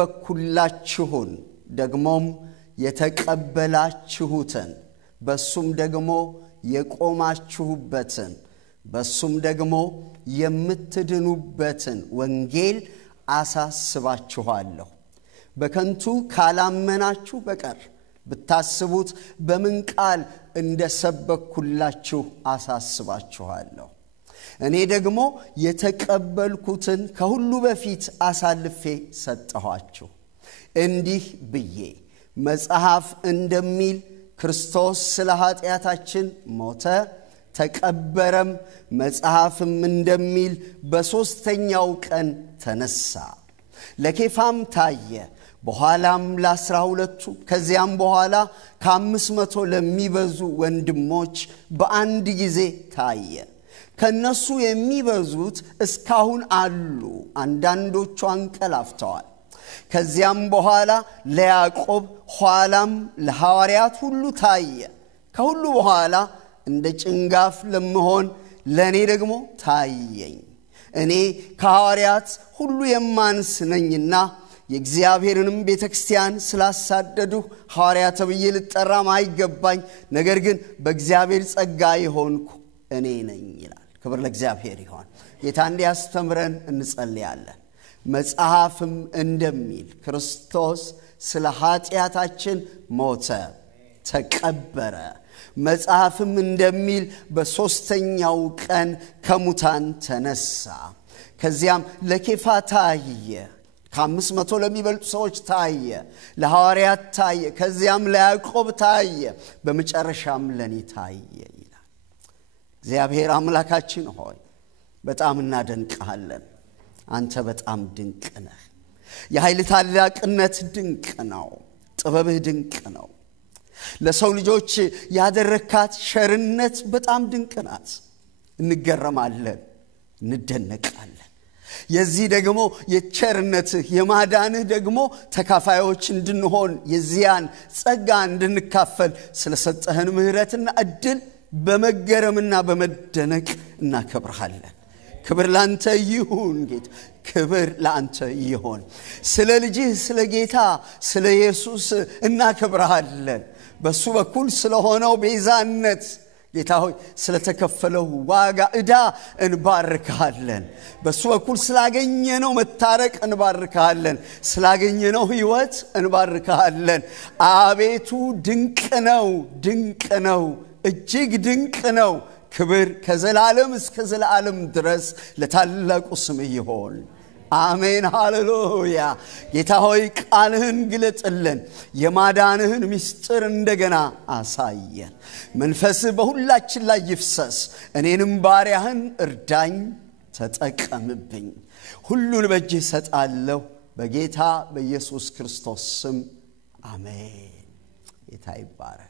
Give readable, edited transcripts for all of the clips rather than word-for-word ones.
የሰበኩላችሁን ደግሞም የተቀበላችሁትን በሱም ደግሞ የቆማችሁበትን በሱም ደግሞ የምትድኑበትን ወንጌል አሳስባችኋለሁ በከንቱ ካላመናችሁ በቀር ብታስቡት በምን ቃል እንደሰበኩላችሁ አሳስባችኋለሁ እኔ ደግሞ የተቀበልኩትን ከሁሉ በፊት አሳልፌ ሰጠኋችሁ እንዲህ ብዬ መጽሐፍ እንደሚል ክርስቶስ ስለ ኃጢአታችን ሞተ ተቀበረም መጽሐፍም እንደሚል በሶስተኛው ቀን ተነሳ ለኬፋም ታየ በኋላም ለ12 ከዚያም በኋላ ከ500 ለሚበዙ ወንድሞች በአንድ ጊዜ ታየ ከነሱ የሚበዙት እስካሁን አሉ አንዳንዶቹ አንቀላፍተዋል ከዚያም በኋላ ለያዕቆብ ኋላም ለሐዋርያት ሁሉ ታየ ከሁሉ በኋላ እንደ ጭንጋፍ ለመሆን ለኔ ደግሞ ታየኝ እኔ ከሐዋርያት ሁሉ የማንስ ነኝና የእግዚአብሔርንም ቤተክርስቲያን ስላሳደዱ ሐዋርያት ተብዬ ልጠራ ማይገባኝ ነገር ግን በእግዚአብሔር ጸጋ ይሆንኩ እኔ ነኝ ይላል ክብር ለእግዚአብሔር ይሁን ጌታ እንዲያስተምረን እንጸልያለን መጽሐፍም እንደሚል ክርስቶስ ስለ ኃጢአታችን ሞተ ተቀበረ መጽሐፍም እንደሚል በሶስተኛው ቀን ከሙታን ተነሳ ከዚያም ለኬፋ ታየ ከ500 ለሚበልጡ ሰዎች ታየ ለሐዋርያት ታየ ከዚያም ለያዕቆብ ታየ በመጨረሻም ለኔ ታየ ይላል እግዚአብሔር አምላካችን ሆይ በጣም እናደንቅሃለን አንተ በጣም ድንቅ ነህ የኃይል ታላቅነት ድንቅ ነው ጥበብህ ድንቅ ነው ለሰው ልጆች ያደረካት ሸርነት በጣም ድንቅ ናት እንገረማለን እንደነቃለን የዚህ ደግሞ የቸርነትህ የማዳንህ ደግሞ ተካፋዮች እንድንሆን የዚያን ጸጋ እንድንካፈል ስለሰጠህን ምህረትና እድል በመገረምና በመደነቅ እናከብርሃለን ክብር ላንተ ይሁን ጌታ ክብር ላንተ ይሁን ስለ ልጅህ ስለ ጌታ ስለ ኢየሱስ እናከብርሃለን በሱ በኩል ስለሆነው ቤዛነት ጌታ ሆይ ስለተከፈለው ዋጋ ዕዳ እንባርካለን በሱ በኩል ስላገኘነው መታረቅ እንባርካለን ስላገኘነው ሕይወት እንባርካለን አቤቱ ድንቅ ነው እጅግ ድንቅ ነው ክብር ከዘላለም እስከ ዘላለም ድረስ ለታላቁ ስምህ ይሁን አሜን ሃሌሉያ ጌታ ሆይ ቃልህን ግለጥልን የማዳንህን ምስጢር እንደገና አሳየን መንፈስህ በሁላችን ላይ ይፍሰስ እኔንም ባሪያህን እርዳኝ ተጠቀምብኝ ሁሉን በእጅህ ሰጣለሁ በጌታ በኢየሱስ ክርስቶስ ስም አሜን ጌታ ይባረክ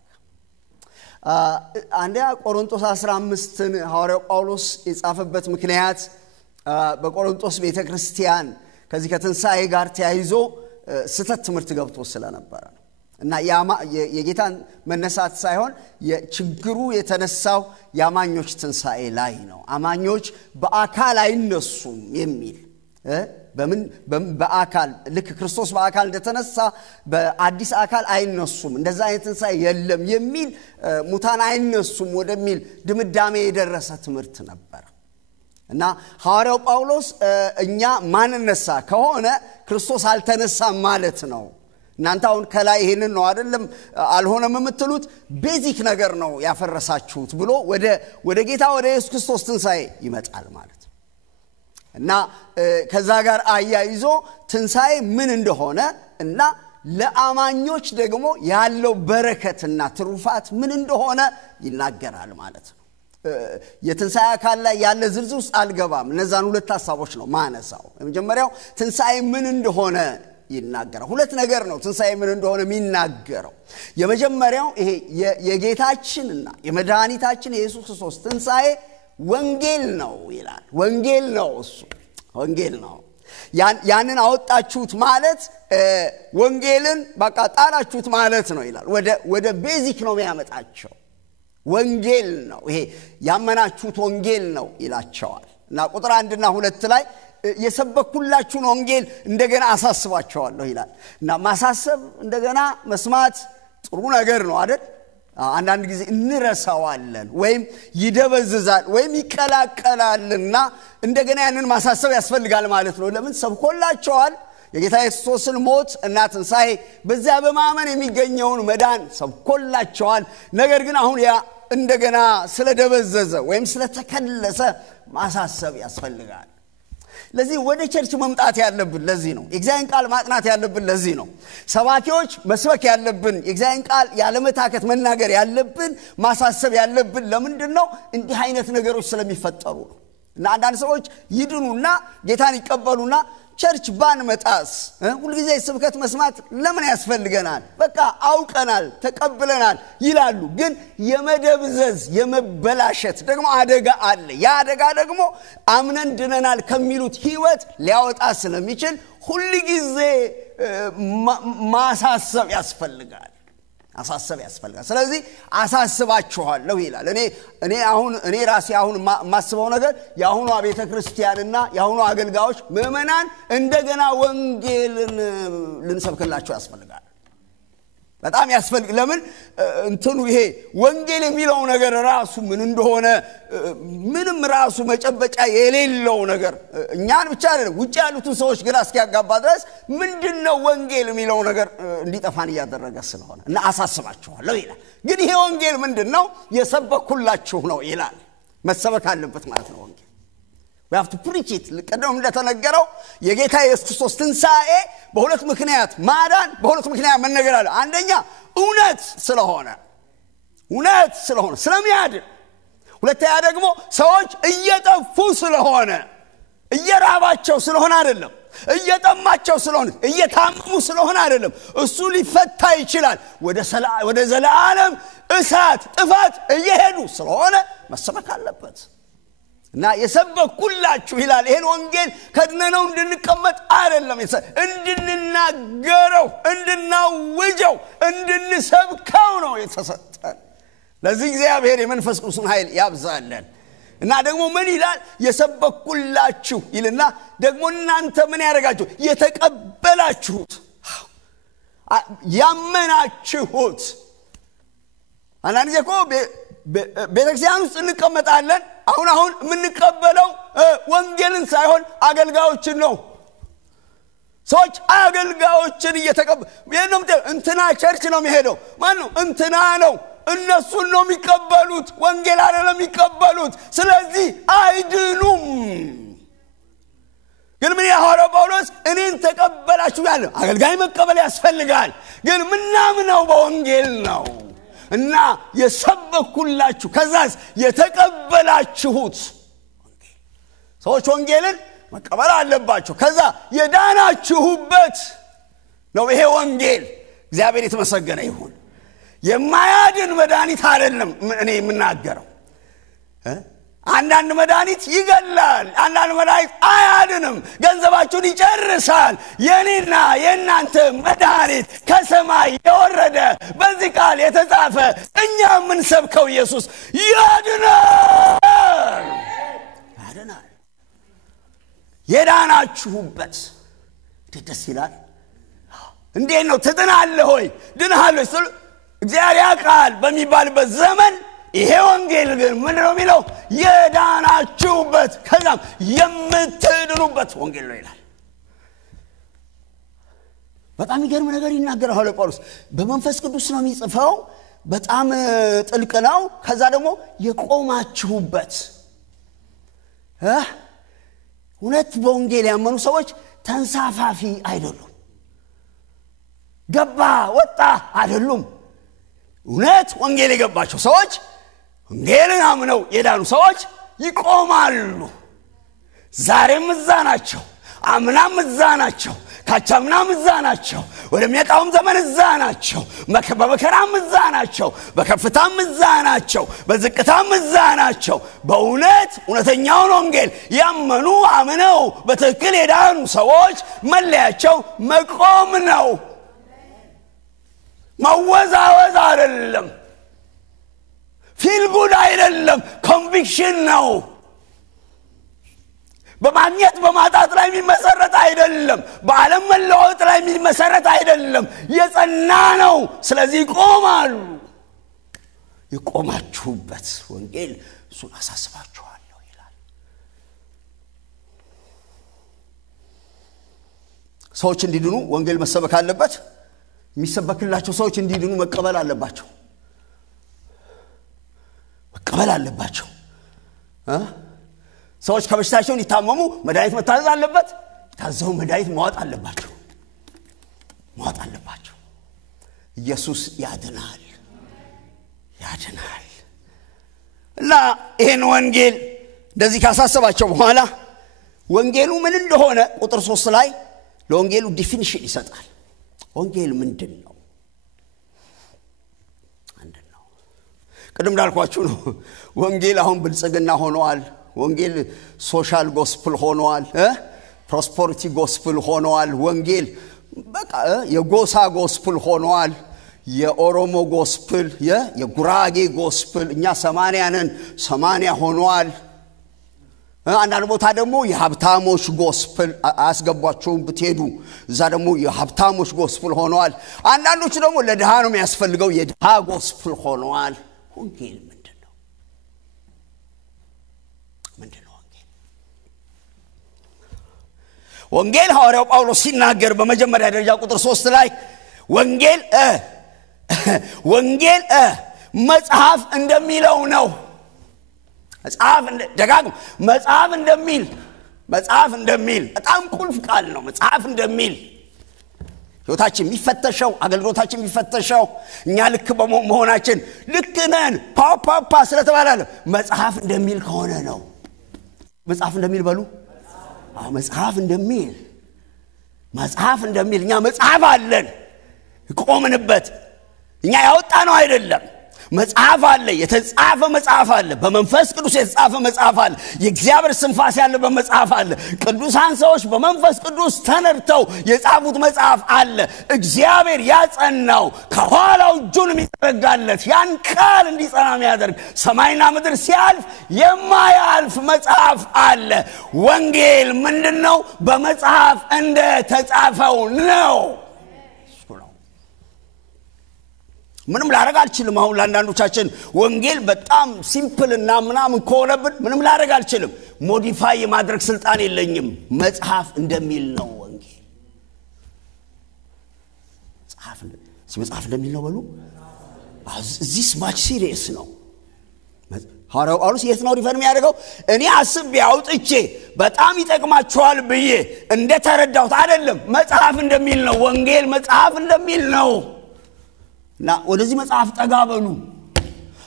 አንደኛ ቆሮንቶስ 15ን ሐዋርያው ጳውሎስ የጻፈበት ምክንያት በቆሮንቶስ ቤተክርስቲያን ከዚህ ከትንሳኤ ጋር ተያይዞ ስተት ትምህርት ገብቶ ስለነበረ እና የጌታን መነሳት ሳይሆን የችግሩ የተነሳው ያማኞች ትንሳኤ ላይ ነው አማኞች በአካል አይነሱም የሚል በምን በአካል ልክ ክርስቶስ በአካል እንደተነሳ በአዲስ አካል አይነሱም እንደዛ አይነት ትንሳኤ የለም የሚል ሙታን አይነሱም ወደሚል ድምዳሜ የደረሰ ትምህርት ነበር እና ሐዋርያው ጳውሎስ እኛ ማንነሳ ከሆነ ክርስቶስ አልተነሳም ማለት ነው እናንተ አሁን ከላይ ይሄንን ነው አይደለም አልሆነም የምትሉት ቤዚክ ነገር ነው ያፈረሳችሁት ብሎ ወደ ጌታ ወደ ኢየሱስ ክርስቶስ ትንሳኤ ይመጣል ማለት እና ከዛ ጋር አያይዞ ትንሳኤ ምን እንደሆነ እና ለአማኞች ደግሞ ያለው በረከትና ትሩፋት ምን እንደሆነ ይናገራል ማለት ነው የትንሳኤ አካል ላይ ያለ ዝርዝር ውስጥ አልገባም እነዛን ሁለት ሐሳቦች ነው ማነሳው የመጀመሪያው ትንሳኤ ምን እንደሆነ ይናገራል ሁለት ነገር ነው ትንሳኤ ምን እንደሆነ የሚናገረው የመጀመሪያው ይሄ የጌታችንና የመድኃኒታችን የኢየሱስ ክርስቶስ ትንሳኤ ወንጌል ነው ይላል ወንጌል ነው እሱ ወንጌል ነው ያንን አወጣችሁት ማለት ወንጌልን በቃ ጣላችሁት ማለት ነው ይላል ወደ ቤዚክ ነው የሚያመጣቸው ወንጌል ነው ይሄ ያመናችሁት ወንጌል ነው ይላቸዋል እና ቁጥር 1 እና 2 ላይ የሰበኩላችሁን ወንጌል እንደገና አሳስባችኋለሁ ይላል እና ማሳሰብ እንደገና መስማት ጥሩ ነገር ነው አይደል አንዳንድ ጊዜ እንረሳዋለን ወይም ይደበዝዛል ወይም ይቀላቀላልና እንደገና ያንን ማሳሰብ ያስፈልጋል ማለት ነው ለምን ሰብኮላችኋል የጌታ ኢየሱስን ሞት እና ትንሣኤ በዛ በማመን የሚገኘውን መዳን ሰብኮላችኋል ነገር ግን አሁን ያ እንደገና ስለደበዘዘ ወይም ስለተከለሰ ማሳሰብ ያስፈልጋል ለዚህ ወደ ቸርች መምጣት ያለብን ለዚህ ነው የእግዚአብሔርን ቃል ማጥናት ያለብን ለዚህ ነው ሰባኪዎች መስበክ ያለብን የእግዚአብሔርን ቃል ያለመታከት መናገር ያለብን ማሳሰብ ያለብን ለምንድነው እንዲህ አይነት ነገሮች ስለሚፈጠሩ ነው እና አንዳንድ ሰዎች ይድኑና ጌታን ይቀበሉና ቸርች ባንመጣስ ሁሉ ጊዜ ስብከት መስማት ለምን ያስፈልገናል በቃ አውቀናል ተቀብለናል ይላሉ ግን የመደብዘዝ የመበላሸት ደግሞ አደጋ አለ ያ አደጋ ደግሞ አምነን ድነናል ከሚሉት ህይወት ሊያወጣ ስለሚችል ሁሉ ጊዜ ማሳሰብ ያስፈልጋል ስለዚህ አሳስባችኋለሁ ይላል እኔ ራሴ አሁን ማስበው ነገር ያሁኑ ቤተ ክርስቲያንና ያሁኑ አገልጋዮች ምእመናን እንደገና ወንጌልን ልንሰብክላቸው ያስፈልጋል በጣም ያስፈልግ ለምን እንትኑ ይሄ ወንጌል የሚለው ነገር ራሱ ምን እንደሆነ ምንም ራሱ መጨበጫ የሌለው ነገር እኛን ብቻ አይደለም ውጭ ያሉትን ሰዎች ግራ እስኪያጋባ ድረስ ምንድነው ወንጌል የሚለው ነገር እንዲጠፋን ያደረገ ስለሆነ እና አሳስባችኋለሁ ይላል ግን ይሄ ወንጌል ምንድነው የሰበኩላችሁ ነው ይላል መሰበክ አለበት ማለት ነው ወንጌል we have to preach it ለቀደም እንደተነገረው የጌታ ኢየሱስ ክርስቶስ ትንሣኤ በሁለት ምክንያት ማዳን በሁለት ምክንያት መነገር አለ አንደኛ እውነት ስለሆነ ስለሚያድን ሁለተኛ ደግሞ ሰዎች እየጠፉ ስለሆነ እየራባቸው ስለሆነ አይደለም እየጠማቸው ስለሆነ እየታመሙ ስለሆነ አይደለም እሱ ሊፈታ ይችላል ወደ ዘላለም እሳት ጥፋት እየሄዱ ስለሆነ መሰበክ አለበት እና የሰበኩላችሁ ይላል ይሄን ወንጌል ከድነነው እንድንቀመጥ አይደለም እንድንናገረው እንድናውጀው እንድንሰብከው ነው የተሰጠን ለዚህ እግዚአብሔር የመንፈስ ቅዱስን ኃይል ያብዛልን እና ደግሞ ምን ይላል የሰበኩላችሁ ይልና ደግሞ እናንተ ምን ያደርጋችሁ የተቀበላችሁት ያመናችሁት አንዳንዴ እኮ ቤተክርስቲያን ውስጥ እንቀመጣለን አሁን የምንቀበለው ወንጌልን ሳይሆን አገልጋዮችን ነው ሰዎች አገልጋዮችን እየተቀበሉ እንትና ቸርች ነው የሚሄደው ማን ነው እንትና ነው እነሱ ነው የሚቀበሉት ወንጌል አይደለም የሚቀበሉት ስለዚህ አይድኑም ግን ምን ያወራው ጳውሎስ እኔን ተቀበላችሁ ያለ አገልጋይ መቀበል ያስፈልጋል ግን ምናምነው በወንጌል ነው እና የሰበኩላችሁ ከዛስ የተቀበላችሁት ሰዎች ወንጌልን መቀበል አለባቸው ከዛ የዳናችሁበት ነው ይሄ ወንጌል እግዚአብሔር የተመሰገነ ይሁን የማያድን መድኃኒት አይደለም እኔ የምናገረው አንዳንድ መድኃኒት ይገላል አንዳንድ መድኃኒት አያድንም ገንዘባችሁን ይጨርሳል የኔና የእናንተ መድኃኒት ከሰማይ የወረደ በዚህ ቃል የተጻፈ እኛ የምንሰብከው ኢየሱስ ያድናል የዳናችሁበት ደስ ይላል እንዴት ነው ትድናለህ ሆይ ድናለህ እግዚአብሔር ቃል በሚባልበት ዘመን ይሄ ወንጌል ግን ምን ነው የሚለው የዳናችሁበት ከዛም የምትድኑበት ወንጌል ነው ይላል በጣም ይገርም ነገር ይናገራል ጳውሎስ በመንፈስ ቅዱስ ነው የሚጽፈው በጣም ጥልቅ ነው ከዛ ደግሞ የቆማችሁበት እውነት በወንጌል ያመኑ ሰዎች ተንሳፋፊ አይደሉም ገባ ወጣ አይደሉም እውነት ወንጌል የገባቸው ሰዎች ወንጌልን አምነው የዳኑ ሰዎች ይቆማሉ ዛሬም እዛ ናቸው አምናም እዛ ናቸው ካቻምናም እዛ ናቸው ወደሚያጣውም ዘመን እዛ ናቸው በመከራም እዛ ናቸው በከፍታም እዛ ናቸው በዝቅታም እዛ ናቸው በእውነት እውነተኛውን ወንጌል ያመኑ አምነው በትክክል የዳኑ ሰዎች መለያቸው መቆም ነው መወዛወዝ አይደለም ፊል ጉድ አይደለም ኮንቪክሽን ነው በማግኘት በማጣት ላይ የሚመሰረት አይደለም በዓለም መለወጥ ላይ የሚመሰረት አይደለም የጸና ነው ስለዚህ ቆማሉ ይቆማችሁበት ወንጌል እሱን አሳስባችኋለሁ ይላል ሰዎች እንዲድኑ ወንጌል መሰበክ አለበት የሚሰበክላቸው ሰዎች እንዲድኑ መቀበል አለባቸው ሰዎች ከበሽታቸው እንዲታመሙ መድኃኒት መታዘዝ አለበት ታዘው መድኃኒት ማዋጥ አለባቸው ኢየሱስ ያድናል እና ይሄን ወንጌል እንደዚህ ካሳሰባቸው በኋላ ወንጌሉ ምን እንደሆነ ቁጥር 3 ላይ ለወንጌሉ ዲፊኒሽን ይሰጣል ወንጌል ምንድነው ቅድም እንዳልኳችሁ ነው ወንጌል አሁን ብልጽግና ሆኗል ወንጌል ሶሻል ጎስፕል ሆኗል ፕሮስፐሪቲ ጎስፕል ሆኗል ወንጌል በቃ የጎሳ ጎስፕል ሆኗል የኦሮሞ ጎስፕል የጉራጌ ጎስፕል እኛ 80 ነን 80 ሆኗል አንዳንድ ቦታ ደግሞ የሀብታሞች ጎስፕል አስገባቸውን ብትሄዱ እዛ ደግሞ የሀብታሞች ጎስፕል ሆኗል አንዳንዶች ደግሞ ለድሃ ነው የሚያስፈልገው የድሃ ጎስፕል ሆኗል ወንጌል ምንድነው ወንጌል ሐዋርያው ጳውሎስ ሲናገር በመጀመሪያ ደረጃ ቁጥር 3 ላይ ወንጌል መጽሐፍ እንደሚለው ነው መጽሐፍ እንደሚል በጣም ቁልፍ ቃል ነው መጽሐፍ እንደሚል ህይወታችን የሚፈተሸው አገልግሎታችን የሚፈተሸው እኛ ልክ በመሆናችን ልክ ነን ፓፓ ስለተባለ መጽሐፍ እንደሚል ከሆነ ነው መጽሐፍ እንደሚል በሉ መጽሐፍ እንደሚል እኛ መጽሐፍ አለን ቆመንበት እኛ ያወጣ ነው አይደለም መጽሐፍ አለ የተጻፈ መጽሐፍ አለ በመንፈስ ቅዱስ የተጻፈ መጽሐፍ አለ የእግዚአብሔር ስንፋስ ያለ በመጽሐፍ አለ ቅዱሳን ሰዎች በመንፈስ ቅዱስ ተነርተው የጻፉት መጽሐፍ አለ እግዚአብሔር ያጸናው ከኋላው እጁን የሚዘረጋለት ያን ቃል እንዲጸና የሚያደርግ ሰማይና ምድር ሲያልፍ የማያልፍ መጽሐፍ አለ ወንጌል ምንድነው በመጽሐፍ እንደተጻፈው ነው ምንም ላረግ አልችልም አሁን ለአንዳንዶቻችን ወንጌል በጣም ሲምፕል እና ምናምን ከሆነብን ምንም ላረግ አልችልም ሞዲፋይ የማድረግ ስልጣን የለኝም መጽሐፍ እንደሚል ነው ወንጌል መጽሐፍ እንደሚል ነው በሉ this much serious ነው ሐዋርያው ጳውሎስ የት ነው ሪፈር የሚያደርገው እኔ አስቤ አውጥቼ በጣም ይጠቅማችኋል ብዬ እንደተረዳሁት አይደለም መጽሐፍ እንደሚል ነው ወንጌል መጽሐፍ እንደሚል ነው ና ወደዚህ መጽሐፍ ተጋበሉ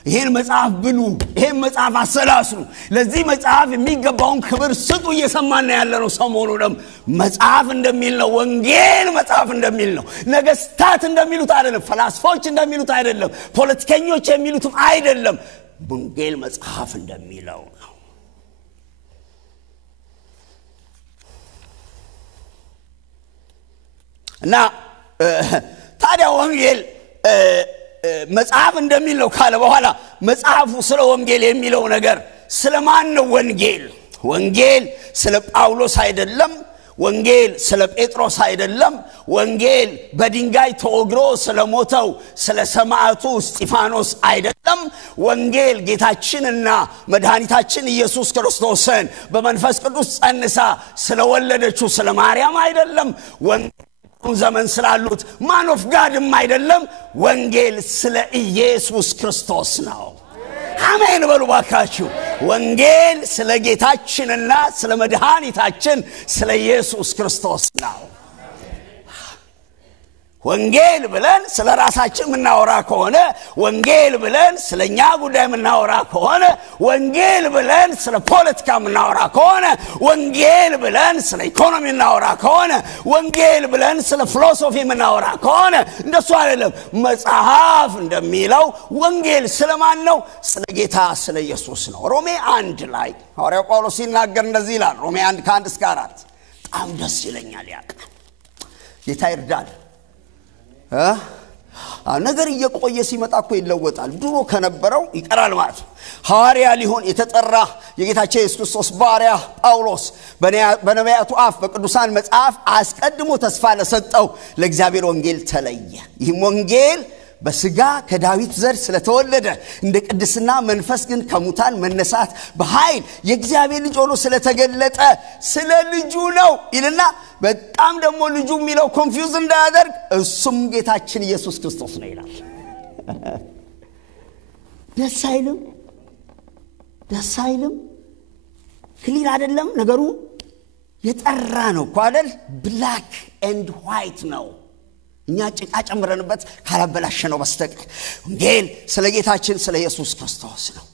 ይሄን መጽሐፍ ብሉ ይሄን መጽሐፍ አሰላስሉ ለዚህ መጽሐፍ የሚገባውን ክብር ስጡ እየሰማን ያለነው ሰሞኑንም መጽሐፍ እንደሚል ነው ወንጌል መጽሐፍ እንደሚል ነው ነገስታት እንደሚሉት አይደለም ፈላስፎች እንደሚሉት አይደለም ፖለቲከኞች የሚሉትም አይደለም ወንጌል መጽሐፍ እንደሚለው ነው እና ታዲያ ወንጌል መጽሐፍ እንደሚል ነው ካለ በኋላ መጽሐፉ ስለ ወንጌል የሚለው ነገር ስለማን ነው ወንጌል ስለ ጳውሎስ አይደለም ወንጌል ስለ ጴጥሮስ አይደለም ወንጌል በድንጋይ ተወግሮ ስለሞተው ስለ ሰማዕቱ እስጢፋኖስ አይደለም ወንጌል ጌታችንና መድኃኒታችን ኢየሱስ ክርስቶስን በመንፈስ ቅዱስ ጸንሳ ስለወለደችው ስለ ማርያም አይደለም ዘመን ስላሉት ማን ኦፍ ጋድም አይደለም ወንጌል ስለ ኢየሱስ ክርስቶስ ነው አሜን በሉ ባካችሁ ወንጌል ስለ ጌታችንና ስለ መድኃኒታችን ስለ ኢየሱስ ክርስቶስ ነው ወንጌል ብለን ስለ ራሳችን ምናወራ ከሆነ ወንጌል ብለን ስለኛ ጉዳይ ምናወራ ከሆነ ወንጌል ብለን ስለ ፖለቲካ ምናወራ ከሆነ ወንጌል ብለን ስለ ኢኮኖሚ ምናወራ ከሆነ ወንጌል ብለን ስለ ፊሎሶፊ ምናወራ ከሆነ እንደሱ አይደለም መጽሐፍ እንደሚለው ወንጌል ስለማን ነው ስለ ጌታ ስለ ኢየሱስ ነው ሮሜ 1 ላይ ሐዋርያው ጳውሎስ ሲናገር እንደዚህ ይላል ሮሜ 1 ከ1 እስከ 4 በጣም ደስ ይለኛል ያቀ ጌታ ይርዳል ነገር እየቆየ ሲመጣ እኮ ይለወጣል ድሮ ከነበረው ይቀራል ማለት ነው ሐዋርያ ሊሆን የተጠራ የጌታችን ኢየሱስ ክርስቶስ ባሪያ ጳውሎስ በነቢያቱ አፍ በቅዱሳን መጽሐፍ አስቀድሞ ተስፋ ለሰጠው ለእግዚአብሔር ወንጌል ተለየ ይህም ወንጌል በስጋ ከዳዊት ዘር ስለተወለደ እንደ ቅድስና መንፈስ ግን ከሙታን መነሳት በኃይል የእግዚአብሔር ልጅ ሆኖ ስለተገለጠ ስለ ልጁ ነው ይልና በጣም ደግሞ ልጁ የሚለው ኮንፊውዝ እንዳያደርግ እሱም ጌታችን ኢየሱስ ክርስቶስ ነው ይላል ደስ አይልም ክሊር አይደለም ነገሩ የጠራ ነው ቋደል ብላክ ኤንድ ዋይት ነው እኛ ጭቃ ጨምረንበት ካላበላሸነው በስተቀር ወንጌል ስለ ጌታችን ስለ ኢየሱስ ክርስቶስ ነው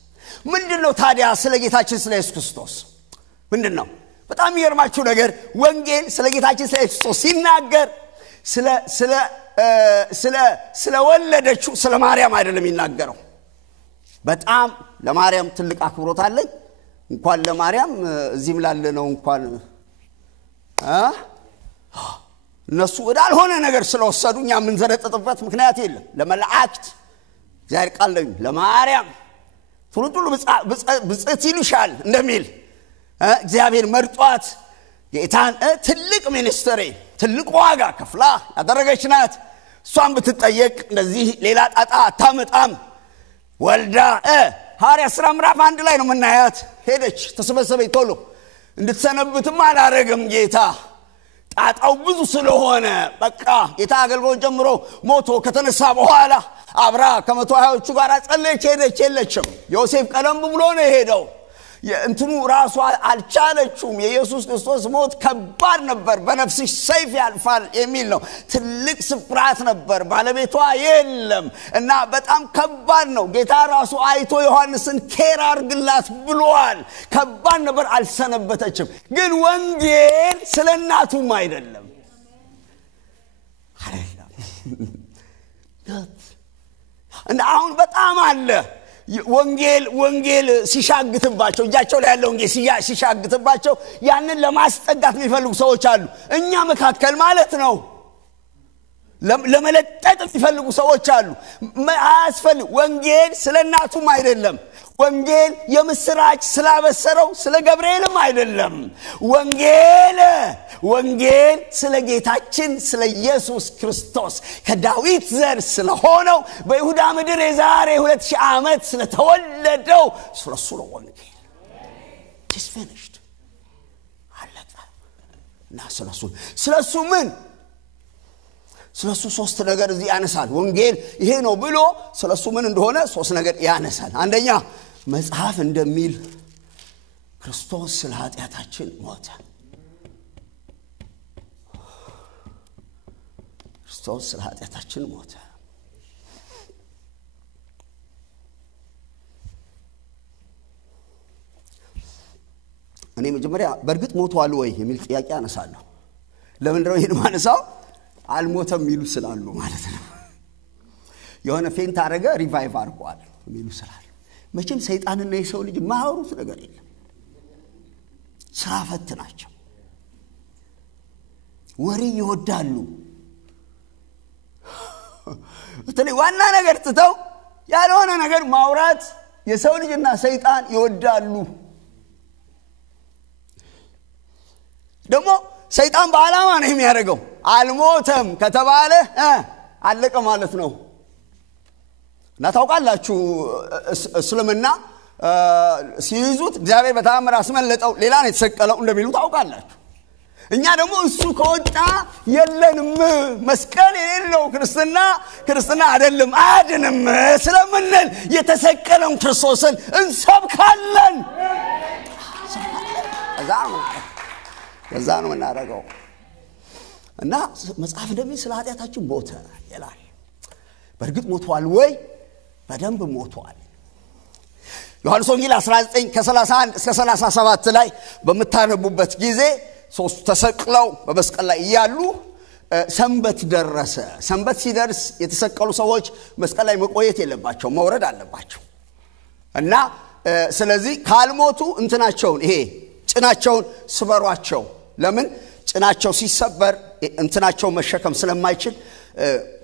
ምንድነው ታዲያ ስለ ጌታችን ስለ ኢየሱስ ክርስቶስ ምንድነው በጣም ይገርማችሁ ነገር ወንጌል ስለ ጌታችን ስለ ኢየሱስ ክርስቶስ ሲናገር ስለ ወለደችው ስለ ማርያም አይደለም ይናገረው በጣም ለማርያም ትልቅ አክብሮት አለኝ እንኳን ለማርያም እዚህም ላለ ነው እንኳን እነሱ ወዳልሆነ ነገር ስለወሰዱኛ ምን ዘረጠጥበት ምክንያት የለም ለመላእክት እግዚአብሔር ቃል ለማርያም ሁሉ ብጽዕት ይሉሻል እንደሚል እግዚአብሔር መርጧት ጌታን ትልቅ ሚኒስትሪ ትልቅ ዋጋ ከፍላ ያደረገች ናት እሷን ብትጠየቅ እንደዚህ ሌላ ጣጣ አታመጣም ወልዳ ሐዋርያት ሥራ ምዕራፍ 1 ላይ ነው የምናያት ሄደች ተሰበሰበች ቶሎ እንድትሰነብትም አላረገም ጌታ ጣጣው ብዙ ስለሆነ በቃ ጌታ አገልግሎት ጀምሮ ሞቶ ከተነሳ በኋላ አብራ ከ120ዎቹ ጋር ጸለየች ሄደች የለችም ዮሴፍ ቀደም ብሎ ነው ሄደው እንትኑ ራሱ አልቻለችም የኢየሱስ ክርስቶስ ሞት ከባድ ነበር በነፍስሽ ሰይፍ ያልፋል የሚል ነው ትልቅ ስፍራት ነበር ባለቤቷ የለም እና በጣም ከባድ ነው ጌታ ራሱ አይቶ ዮሐንስን ኬር አርግላት ብሏል ከባድ ነበር አልሰነበተችም ግን ወንጌል ስለናቱም አይደለም እና አሁን በጣም አለ ወንጌል ሲሻግትባቸው እጃቸው ላይ ያለው ወንጌል ሲሻግትባቸው ያንን ለማስጠጋት የሚፈልጉ ሰዎች አሉ እኛ መካከል ማለት ነው ለመለጠጥ የሚፈልጉ ሰዎች አሉ አያስፈልግ ወንጌል ስለናቱም አይደለም ወንጌል የምስራች ስላበሰረው ስለ ገብርኤልም አይደለም ወንጌል ስለ ጌታችን ስለ ኢየሱስ ክርስቶስ ከዳዊት ዘር ስለሆነው በይሁዳ ምድር የዛሬ 2000 ዓመት ስለተወለደው ስለሱ ነው ወንጌል it's finished አለቀ እና ስለሱ ምን ስለሱ ሶስት ነገር እዚህ ያነሳል ወንጌል ይሄ ነው ብሎ ስለሱ ምን እንደሆነ ሶስት ነገር ያነሳል አንደኛ መጽሐፍ እንደሚል ክርስቶስ ስለ ኃጢያታችን ሞተ ክርስቶስ ስለ ኃጢያታችን ሞተ እኔ መጀመሪያ በርግጥ ሞቷል ወይ የሚል ጥያቄ አነሳለሁ ለምን ነው ይሄን ማነሳው አልሞተም ይሉ ስላሉ ማለት ነው የሆነ ፌንት አረገ ሪቫይቭ አርጓል ይሉ ስላሉ መቼም ሰይጣንና የሰው ልጅ ማውሩት ነገር የለም ስራ ፈት ናቸው ወሬ ይወዳሉ በተለይ ዋና ነገር ትተው ያልሆነ ነገር ማውራት የሰው ልጅና ሰይጣን ይወዳሉ ደግሞ ሰይጣን በአላማ ነው የሚያደርገው አልሞተም ከተባለ አለቀ ማለት ነው እና ታውቃላችሁ እስልምና ሲይዙት እግዚአብሔር በተአምር አስመለጠው ሌላ ነው የተሰቀለው እንደሚሉ ታውቃላችሁ እኛ ደግሞ እሱ ከወጣ የለንም መስቀል የሌለው ክርስትና አይደለም አድንም ስለምንል የተሰቀለው ክርስቶስን እንሰብካለን ከዛ ነው እናረጋው እና መጽሐፍ ደግሞ ስለ ኃጢያታችን ሞተ ይላል በርግጥ ሞቷል ወይ በደንብ ሞቷል ዮሐንስ ወንጌል 19 ከ31 እስከ 37 ላይ በመታነቡበት ጊዜ ሶስት ተሰቅለው በመስቀል ላይ ያሉ ሰንበት ደረሰ ሰንበት ሲደርስ የተሰቀሉ ሰዎች መስቀል ላይ መቆየት የለባቸው መውረድ አለባቸው እና ስለዚህ ካልሞቱ እንትናቸውን ይሄ ጭናቸውን ስበሯቸው ለምን ጭናቸው ሲሰበር እንትናቸው መሸከም ስለማይችል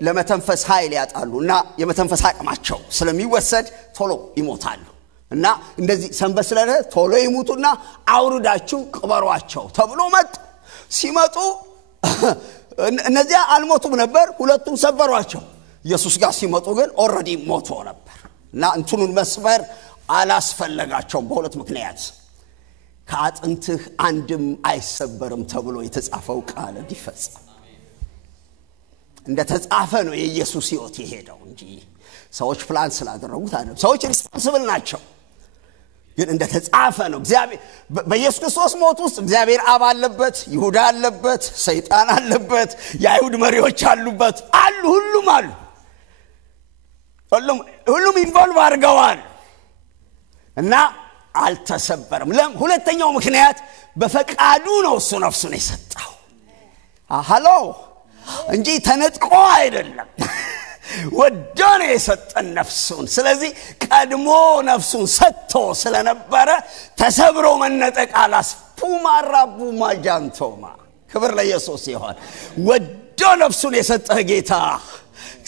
ለመተንፈስ ኃይል ያጣሉ እና የመተንፈስ አቅማቸው ስለሚወሰድ ቶሎ ይሞታሉ እና እንደዚህ ሰንበት ስለለ ቶሎ ይሞቱና አውርዳችሁ ቅበሯቸው ተብሎ መጡ ሲመጡ እነዚያ አልሞቱም ነበር ሁለቱም ሰበሯቸው ኢየሱስ ጋር ሲመጡ ግን ኦሬዲ ሞቶ ነበር እና እንትኑን መስበር አላስፈለጋቸውም በሁለት ምክንያት ከአጥንትህ አንድም አይሰበርም ተብሎ የተጻፈው ቃል እንዲፈጸም እንደ ተጻፈ ነው የኢየሱስ ሕይወት የሄደው እንጂ ሰዎች ፕላን ስላደረጉት አይደለም ሰዎች ሪስፖንሲብል ናቸው ግን እንደ ተጻፈ ነው እግዚአብሔር በኢየሱስ ክርስቶስ ሞት ውስጥ እግዚአብሔር አብ አለበት ይሁዳ አለበት ሰይጣን አለበት የአይሁድ መሪዎች አሉበት አሉ ሁሉም ኢንቮልቭ አድርገዋል እና አልተሰበረም ሁለተኛው ምክንያት በፈቃዱ ነው እሱ ነፍሱን የሰጠው ሃሎ እንጂ ተነጥቆ አይደለም ወዶነ የሰጠን ነፍሱን ስለዚህ ቀድሞ ነፍሱን ሰጥቶ ስለነበረ ተሰብሮ መነጠቅ አላስፑማራቡ ማጃንቶማ ክብር ለኢየሱስ ይሁን ወዶ ነፍሱን የሰጠ ጌታ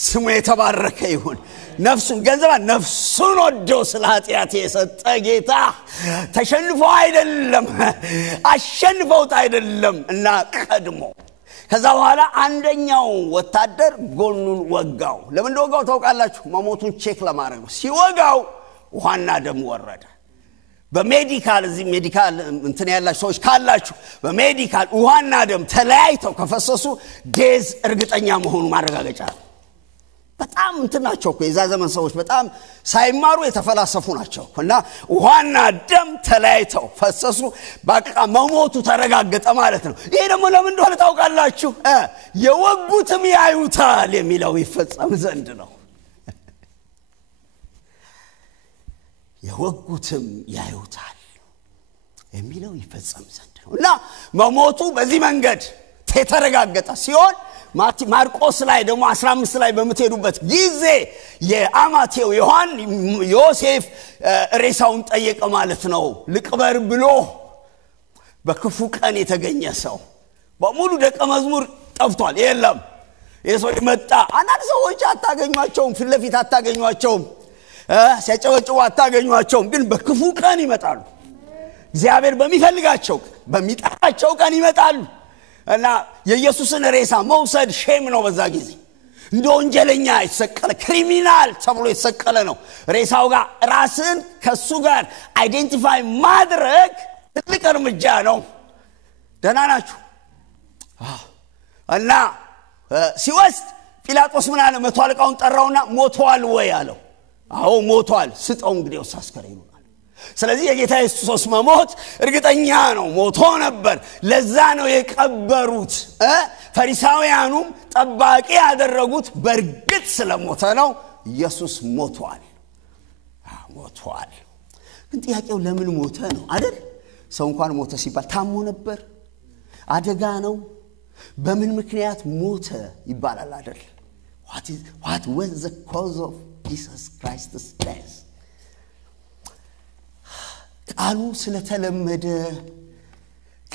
ስሙ የተባረከ ይሁን ነፍሱን ገንዘባ ነፍሱን ወዶ ስለ ኃጢአት የሰጠ ጌታ ተሸንፎ አይደለም አሸንፈውት አይደለም እና ቀድሞ ከዛ በኋላ አንደኛው ወታደር ጎኑን ወጋው ለምን እንደወጋው ታውቃላችሁ መሞቱን ቼክ ለማድረግ ነው ሲወጋው ውሃና ደም ወረደ በሜዲካል እዚህ ሜዲካል እንትን ያላችሁ ሰዎች ካላችሁ በሜዲካል ውሃና ደም ተለያይተው ከፈሰሱ ዴዝ እርግጠኛ መሆኑ ማረጋገጫ በጣም እንትናቸው እኮ የዛ ዘመን ሰዎች በጣም ሳይማሩ የተፈላሰፉ ናቸው እና ውሃና ደም ተለያይተው ፈሰሱ በቃ መሞቱ ተረጋገጠ ማለት ነው ይሄ ደግሞ ለምን እንደሆነ ታውቃላችሁ የወጉትም ያዩታል የሚለው ይፈጸም ዘንድ ነው የወጉትም ያዩታል የሚለው ይፈጸም ዘንድ ነው እና መሞቱ በዚህ መንገድ ተረጋገጠ ሲሆን ማርቆስ ላይ ደግሞ 15 ላይ በመተሄዱበት ጊዜ የአማቴው ዮሴፍ ሬሳውን ጠየቀ ማለት ነው ልቅበር ብሎ በክፉ ቀን የተገኘ ሰው በሙሉ ደቀ መዝሙር ጠፍቷል የለም የሰው መጣ አንዳንድ ሰዎች አታገኟቸውም ፍለፊት አታገኟቸውም ሲያጨበጭቡ አታገኟቸውም ግን በክፉ ቀን ይመጣሉ እግዚአብሔር በሚፈልጋቸው በሚጠራቸው ቀን ይመጣሉ እና የኢየሱስን ሬሳ መውሰድ ሼም ነው በዛ ጊዜ እንደ ወንጀለኛ የተሰቀለ ክሪሚናል ተብሎ የተሰቀለ ነው ሬሳው ጋር ራስን ከሱ ጋር አይዴንቲፋይ ማድረግ ትልቅ እርምጃ ነው ደህና ናችሁ እና ሲወስድ ጲላጦስ ምን አለ መቶ አለቃውን ጠራውና ሞቷል ወይ አለው አዎ ሞቷል ስጠው እንግዲህ ወሳስከረኝ ስለዚህ የጌታ ኢየሱስ መሞት እርግጠኛ ነው ሞቶ ነበር ለዛ ነው የቀበሩት ፈሪሳውያኑም ጠባቂ ያደረጉት በርግጥ ስለሞተ ነው ኢየሱስ ሞቷል ግን ጥያቄው ለምን ሞተ ነው አይደል ሰው እንኳን ሞተ ሲባል ታሞ ነበር አደጋ ነው በምን ምክንያት ሞተ ይባላል አይደል what was the cause of Jesus Christ's death ቃሉ ስለተለመደ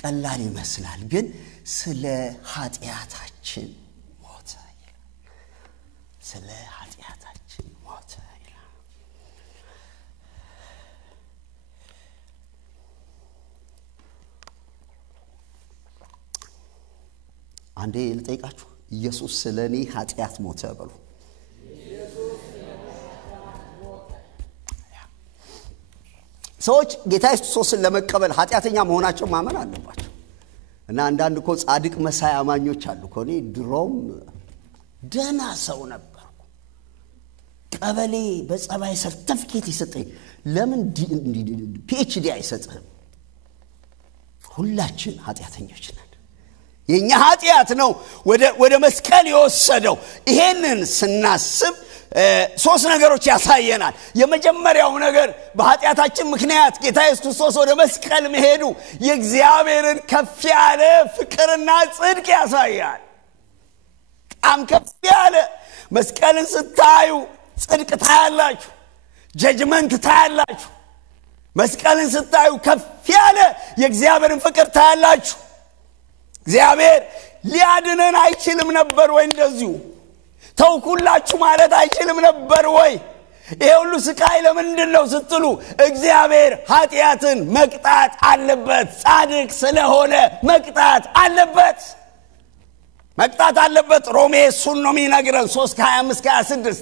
ቀላል ይመስላል ግን ስለ ኃጢአታችን ሞተ ይላል ስለ ኃጢአታችን ሞተ ይላል አንዴ ልጠይቃችሁ ኢየሱስ ስለኔ ኃጢአት ሞተ በሉ ሰዎች ጌታ ኢየሱስን ለመቀበል ኃጢአተኛ መሆናቸው ማመን አለባቸው እና አንዳንድ እኮ ጻድቅ መሳይ አማኞች አሉ እኮ እኔ ድሮም ደና ሰው ነበር ቀበሌ በጸባይ ሰርቲፊኬት ይሰጠኝ ለምን PhD አይሰጥም ሁላችን ኃጢአተኞች ነን የኛ ኃጢአት ነው ወደ መስቀል የወሰደው ይሄንን ስናስብ ሶስት ነገሮች ያሳየናል የመጀመሪያው ነገር በኃጢአታችን ምክንያት ጌታ ኢየሱስ ክርስቶስ ወደ መስቀል መሄዱ የእግዚአብሔርን ከፍ ያለ ፍቅርና ጽድቅ ያሳያል ከፍ ያለ መስቀልን ስታዩ ጽድቅ ታያላችሁ ጀጅመንት ታያላችሁ መስቀልን ስታዩ ከፍ ያለ የእግዚአብሔርን ፍቅር ታያላችሁ እግዚአብሔር ሊያድነን አይችልም ነበር ወይ? እንደዚሁ ተውኩላችሁ ማለት አይችልም ነበር ወይ? ይሄ ሁሉ ስቃይ ለምንድነው ስትሉ እግዚአብሔር ኃጢአትን መቅጣት አለበት። ጻድቅ ስለሆነ መቅጣት አለበት። ሮሜ እሱን ነው የሚነግረን 3:25-26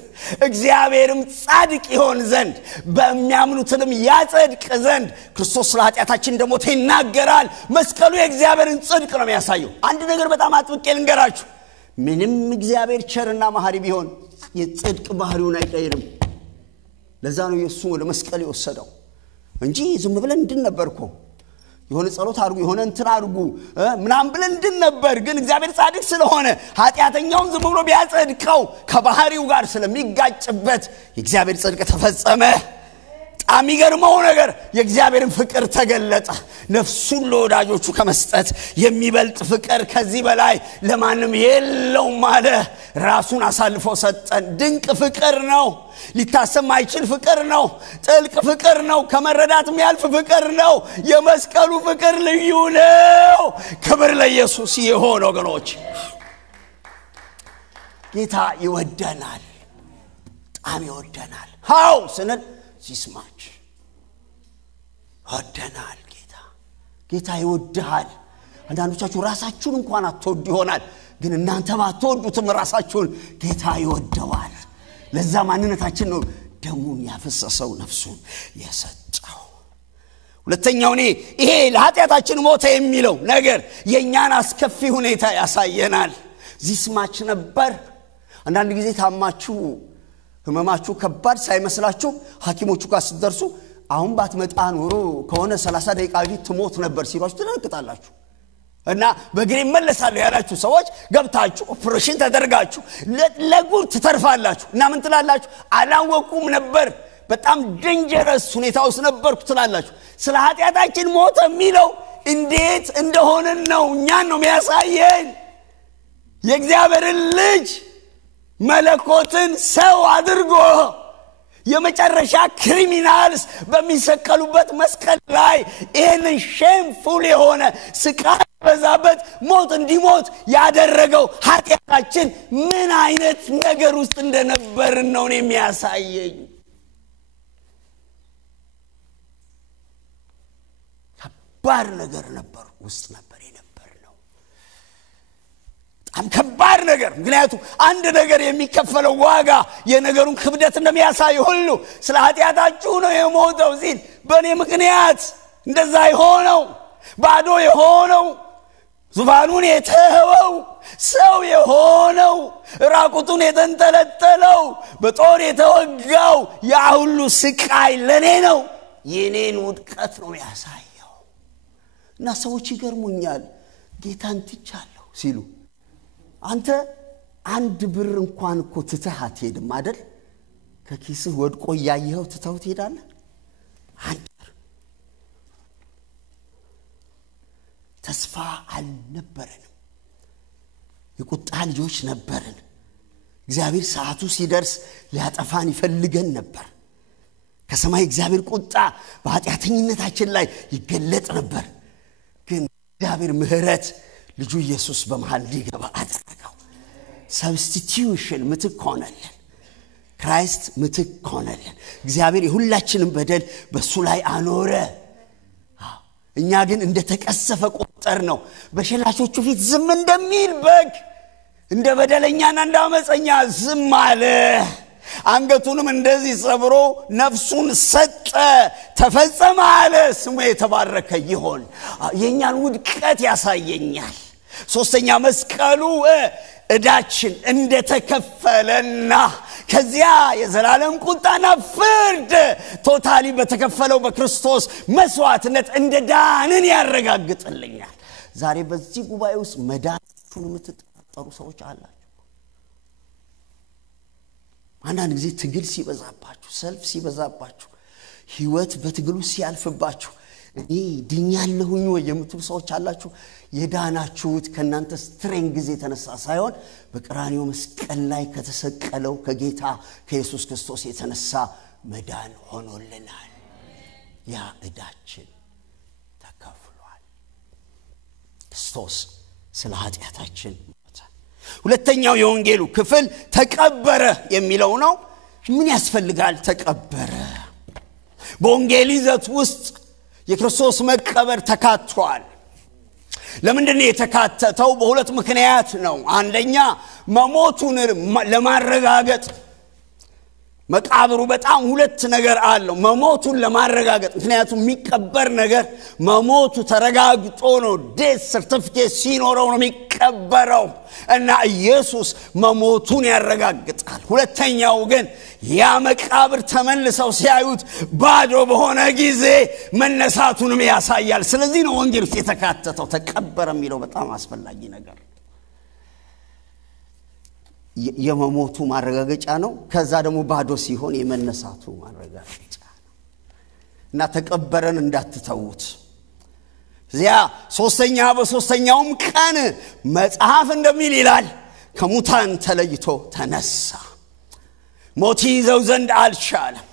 እግዚአብሔርም ጻድቅ ይሆን ዘንድ በሚያምኑትም ያጸድቅ ዘንድ ክርስቶስ ስለ ኃጢአታችን እንደሞተ ይናገራል። መስቀሉ የእግዚአብሔርን ጽድቅ ነው የሚያሳየው። አንድ ነገር በጣም አጥብቄ ልንገራችሁ፣ ምንም እግዚአብሔር ቸርና መሐሪ ቢሆን የጽድቅ ባህሪውን አይቀይርም። ለዛ ነው ኢየሱስ ወደ መስቀል የወሰደው እንጂ ዝም ብለን እንድንነበርኩ የሆነ ጸሎት አድርጉ የሆነ እንትን አድርጉ ምናም ብለን እንድንነበር። ግን እግዚአብሔር ጻድቅ ስለሆነ ኃጢአተኛውን ዝም ብሎ ቢያጸድቀው ከባህሪው ጋር ስለሚጋጭበት የእግዚአብሔር ጽድቅ ተፈጸመ። በጣም የሚገርመው ነገር የእግዚአብሔርን ፍቅር ተገለጠ። ነፍሱን ለወዳጆቹ ከመስጠት የሚበልጥ ፍቅር ከዚህ በላይ ለማንም የለውም አለ። ራሱን አሳልፎ ሰጠን። ድንቅ ፍቅር ነው። ሊታሰብ ማይችል ፍቅር ነው። ጥልቅ ፍቅር ነው። ከመረዳት የሚያልፍ ፍቅር ነው። የመስቀሉ ፍቅር ልዩ ነው። ክብር ለኢየሱስ ይሁን ወገኖች። ጌታ ይወደናል፣ በጣም ይወደናል። ሃው ስንል this much ወደናል። ጌታ ይወድሃል። አንዳንዶቻችሁ ራሳችሁን እንኳን አትወዱ ይሆናል፣ ግን እናንተ ባትወዱትም ራሳችሁን ጌታ ይወደዋል። ለዛ ማንነታችን ነው ደሙን ያፈሰሰው ነፍሱን የሰጠው። ሁለተኛው ይሄ ለኃጢአታችን ሞተ የሚለው ነገር የኛን አስከፊ ሁኔታ ያሳየናል። this much ነበር። አንዳንድ ጊዜ ታማችሁ ህመማችሁ ከባድ ሳይመስላችሁ ሐኪሞቹ ጋር ስትደርሱ አሁን ባትመጣ ኖሮ ከሆነ 30 ደቂቃ ቢት ትሞት ነበር ሲሏችሁ ትደነግጣላችሁ። እና በግሬ መለሳለሁ ያላችሁ ሰዎች ገብታችሁ ኦፕሬሽን ተደርጋችሁ ለጉር ትተርፋላችሁ። እና ምን ትላላችሁ? አላወቁም ነበር፣ በጣም ዴንጀረስ ሁኔታ ውስጥ ነበርኩ ትላላችሁ። ስለ ኃጢአታችን ሞተ የሚለው እንዴት እንደሆነ ነው እኛን ነው የሚያሳየን። የእግዚአብሔርን ልጅ መለኮትን ሰው አድርጎ የመጨረሻ ክሪሚናልስ በሚሰቀሉበት መስቀል ላይ ይሄንን ሼምፉል የሆነ ስቃይ በዛበት ሞት እንዲሞት ያደረገው ኃጢአታችን ምን አይነት ነገር ውስጥ እንደነበር ነው የሚያሳየኝ። ከባድ ነገር ነበር ውስጥ ነበር የነበርነው። በጣም ከባድ ነገር። ምክንያቱም አንድ ነገር የሚከፈለው ዋጋ የነገሩን ክብደት እንደሚያሳይ ሁሉ ስለ ኃጢአታችሁ ነው የሞተው ሲል በእኔ ምክንያት እንደዛ የሆነው ባዶ የሆነው ዙፋኑን የተወው ሰው የሆነው ራቁቱን የተንጠለጠለው በጦር የተወጋው ያ ሁሉ ስቃይ ለኔ ነው። የኔን ውድቀት ነው ያሳየው። እና ሰዎች ይገርሙኛል ጌታን ትቻለሁ ሲሉ አንተ አንድ ብር እንኳን እኮ ትተህ አትሄድም አይደል? ከኪስህ ወድቆ ያየኸው ትተው ትሄዳለህ? አንድ ተስፋ አልነበረንም። የቁጣ ልጆች ነበርን። እግዚአብሔር ሰዓቱ ሲደርስ ሊያጠፋን ይፈልገን ነበር። ከሰማይ እግዚአብሔር ቁጣ በኃጢአተኝነታችን ላይ ይገለጥ ነበር። ግን እግዚአብሔር ምህረት ልጁ ኢየሱስ በመሃል ሊገባ አደረገው። ሰብስቲቲዩሽን ምትክ ሆነልን። ክራይስት ምትክ ሆነልን። እግዚአብሔር የሁላችንም በደል በሱ ላይ አኖረ። እኛ ግን እንደተቀሰፈ ቆጠር ነው። በሸላቾቹ ፊት ዝም እንደሚል በግ እንደ በደለኛና እንደ አመፀኛ ዝም አለ። አንገቱንም እንደዚህ ሰብሮ ነፍሱን ሰጠ። ተፈጸመ አለ። ስሙ የተባረከ ይሁን። የኛን ውድቀት ያሳየኛል። ሶስተኛ መስቀሉ እዳችን እንደተከፈለና ከዚያ የዘላለም ቁጣና ፍርድ ቶታሊ በተከፈለው በክርስቶስ መስዋዕትነት እንደዳንን ያረጋግጥልኛል። ዛሬ በዚህ ጉባኤ ውስጥ መዳናችሁን የምትጠራጠሩ ሰዎች አላችሁ። አንዳንድ ጊዜ ትግል ሲበዛባችሁ፣ ሰልፍ ሲበዛባችሁ፣ ህይወት በትግሉ ሲያልፍባችሁ እኔ ድኛለሁኝ ወይ የምትሉ ሰዎች አላችሁ። የዳናችሁት ከናንተ ስትሬንግዝ የተነሳ ሳይሆን በቀራንዮ መስቀል ላይ ከተሰቀለው ከጌታ ከኢየሱስ ክርስቶስ የተነሳ መዳን ሆኖልናል። ያ እዳችን ተከፍሏል። ክርስቶስ ስለ ኃጢአታችን ሞተ። ሁለተኛው የወንጌሉ ክፍል ተቀበረ የሚለው ነው። ምን ያስፈልጋል? ተቀበረ። በወንጌል ይዘት ውስጥ የክርስቶስ መቀበር ተካቷል። ለምንድነው የተካተተው? በሁለት ምክንያት ነው። አንደኛ መሞቱን ለማረጋገጥ መቃብሩ በጣም ሁለት ነገር አለው። መሞቱን ለማረጋገጥ ምክንያቱም የሚቀበር ነገር መሞቱ ተረጋግጦ ነው። ዴት ሰርቲፊኬት ሲኖረው ነው የሚቀበረው እና ኢየሱስ መሞቱን ያረጋግጣል። ሁለተኛው ግን ያ መቃብር ተመልሰው ሲያዩት ባዶ በሆነ ጊዜ መነሳቱንም ያሳያል። ስለዚህ ነው ወንጌል ውስጥ የተካተተው። ተቀበረ የሚለው በጣም አስፈላጊ ነገር የመሞቱ ማረጋገጫ ነው። ከዛ ደግሞ ባዶ ሲሆን የመነሳቱ ማረጋገጫ ነው እና ተቀበረን እንዳትተውት። እዚያ በሶስተኛውም ቀን መጽሐፍ እንደሚል ይላል ከሙታን ተለይቶ ተነሳ። ሞት ይዘው ዘንድ አልቻለም።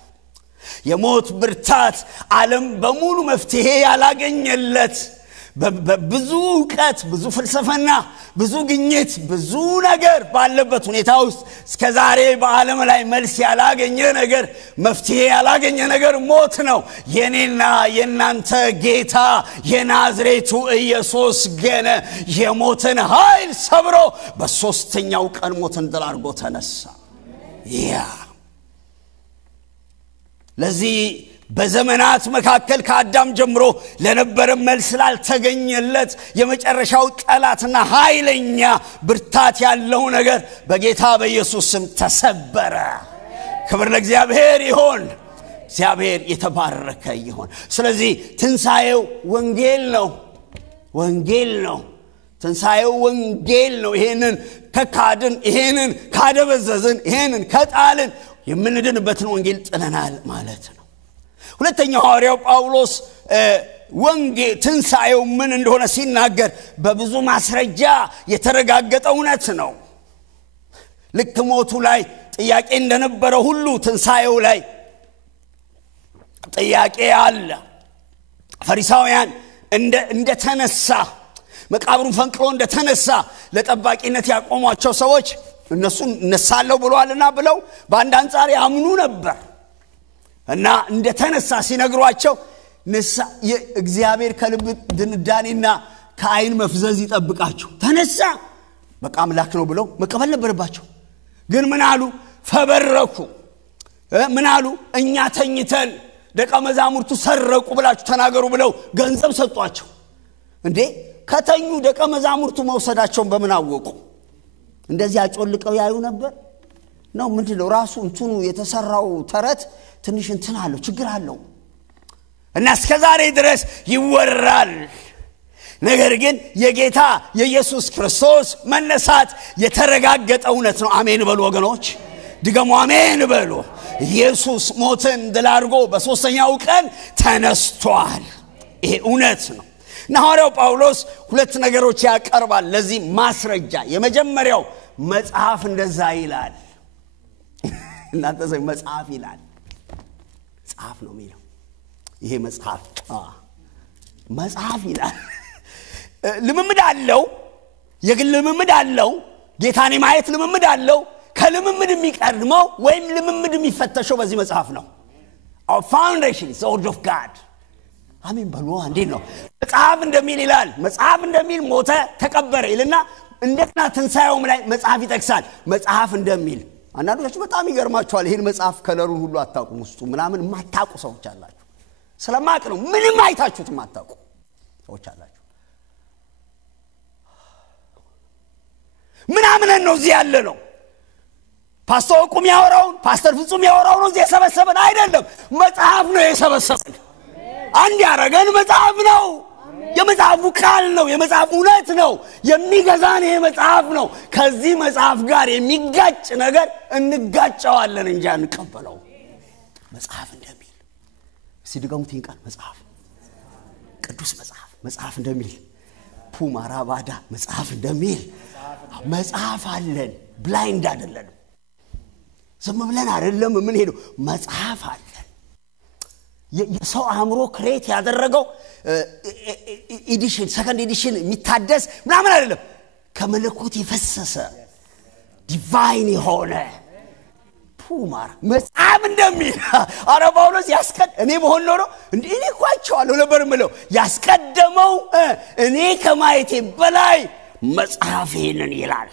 የሞት ብርታት ዓለም በሙሉ መፍትሄ ያላገኘለት በብዙ ዕውቀት ብዙ ፍልስፍና ብዙ ግኝት ብዙ ነገር ባለበት ሁኔታ ውስጥ እስከዛሬ በዓለም ላይ መልስ ያላገኘ ነገር መፍትሄ ያላገኘ ነገር ሞት ነው። የኔና የናንተ ጌታ የናዝሬቱ ኢየሱስ ግን የሞትን ኃይል ሰብሮ በሶስተኛው ቀን ሞትን ድል አድርጎ ተነሳ። ለዚህ በዘመናት መካከል ከአዳም ጀምሮ ለነበረ መልስ ላልተገኘለት የመጨረሻው ጠላትና ኃይለኛ ብርታት ያለው ነገር በጌታ በኢየሱስ ስም ተሰበረ። ክብር ለእግዚአብሔር ይሁን። እግዚአብሔር የተባረከ ይሁን። ስለዚህ ትንሣኤው ወንጌል ነው። ትንሣኤው ወንጌል ነው። ይሄንን ከካድን፣ ይሄንን ካደበዘዝን፣ ይሄንን ከጣልን የምንድንበትን ወንጌል ጥለናል ማለት ነው። ሁለተኛው ሐዋርያው ጳውሎስ ወንጌል ትንሣኤው ምን እንደሆነ ሲናገር በብዙ ማስረጃ የተረጋገጠ እውነት ነው። ልክ ሞቱ ላይ ጥያቄ እንደነበረ ሁሉ ትንሣኤው ላይ ጥያቄ አለ። ፈሪሳውያን እንደተነሳ መቃብሩን ፈንቅሎ እንደተነሳ ለጠባቂነት ያቆሟቸው ሰዎች እነሱን እነሳለሁ ብለዋልና ብለው በአንድ አንጻር ያምኑ ነበር እና እንደተነሳ ሲነግሯቸው እግዚአብሔር ከልብ ድንዳኔና ከአይን መፍዘዝ ይጠብቃቸው። ተነሳ በቃ አምላክ ነው ብለው መቀበል ነበረባቸው። ግን ምን አሉ? ፈበረኩ። ምን አሉ? እኛ ተኝተን ደቀ መዛሙርቱ ሰረቁ ብላችሁ ተናገሩ ብለው ገንዘብ ሰጧቸው። እንዴ ከተኙ ደቀ መዛሙርቱ መውሰዳቸውን በምን አወቁ? እንደዚህ አጮልቀው ያዩ ነበር ነው? ምንድነው ራሱ እንትኑ የተሰራው ተረት ትንሽ እንትን አለው፣ ችግር አለው እና እስከዛሬ ድረስ ይወራል። ነገር ግን የጌታ የኢየሱስ ክርስቶስ መነሳት የተረጋገጠ እውነት ነው። አሜን በሉ ወገኖች፣ ድገሙ አሜን በሉ። ኢየሱስ ሞትን ድል አድርጎ በሶስተኛው ቀን ተነስቷል። ይሄ እውነት ነው። እና ሐዋርያው ጳውሎስ ሁለት ነገሮች ያቀርባል ለዚህ ማስረጃ። የመጀመሪያው መጽሐፍ እንደዛ ይላል። እናንተ ዘይ መጽሐፍ ይላል። መጽሐፍ ነው የሚለው። ይሄ መጽሐፍ ይላል። ልምምድ አለው፣ የግል ልምምድ አለው፣ ጌታን ማየት ልምምድ አለው። ከልምምድ የሚቀድመው ወይም ልምምድ የሚፈተሸው በዚህ መጽሐፍ ነው። Our foundation is the word of God. አሜን በሉ። እንዴት ነው መጽሐፍ እንደሚል ይላል። መጽሐፍ እንደሚል ሞተ ተቀበረ ይልና እንደና ትንሣኤውም ላይ መጽሐፍ ይጠቅሳል። መጽሐፍ እንደሚል አንዳንዶቻችሁ በጣም ይገርማችኋል። ይሄን መጽሐፍ ከለሩን ሁሉ አታውቁም። ውስጡ ምናምን ማታውቁ ሰዎች አላችሁ። ስለማቅ ነው ምንም አይታችሁት ማታውቁ ሰዎች አላችሁ። ምናምን ነው እዚህ ያለ ነው። ፓስተር ቁም ያወራው ፓስተር ፍጹም ያወራው ነው እዚህ የሰበሰበን አይደለም። መጽሐፍ ነው የሰበሰበን። አንድ ያረጋን መጽሐፍ ነው። የመጽሐፉ ቃል ነው። የመጽሐፉ እውነት ነው። የሚገዛን ይሄ መጽሐፍ ነው። ከዚህ መጽሐፍ ጋር የሚጋጭ ነገር እንጋጨዋለን እንጂ አንቀበለው። መጽሐፍ እንደሚል ሲድጋሙት ይንቃል። መጽሐፍ ቅዱስ መጽሐፍ እንደሚል ፑማራባዳ መጽሐፍ እንደሚል መጽሐፍ አለን። ብላይንድ አይደለም። ዝም ብለን አይደለም ምን ሄዶ መጽሐፍ አለን። የሰው አእምሮ ክሬት ያደረገው ኤዲሽን ሰከንድ ኤዲሽን የሚታደስ ምናምን አይደለም ከመለኮት የፈሰሰ ዲቫይን የሆነ ፑማር መጽሐፍ እንደሚል አረ ጳውሎስ ያስቀድ እኔ በሆን ኖሮ እኔ እኮ አይቼዋለሁ ነበር ምለው ያስቀደመው እኔ ከማየቴ በላይ መጽሐፍ ይሄንን ይላል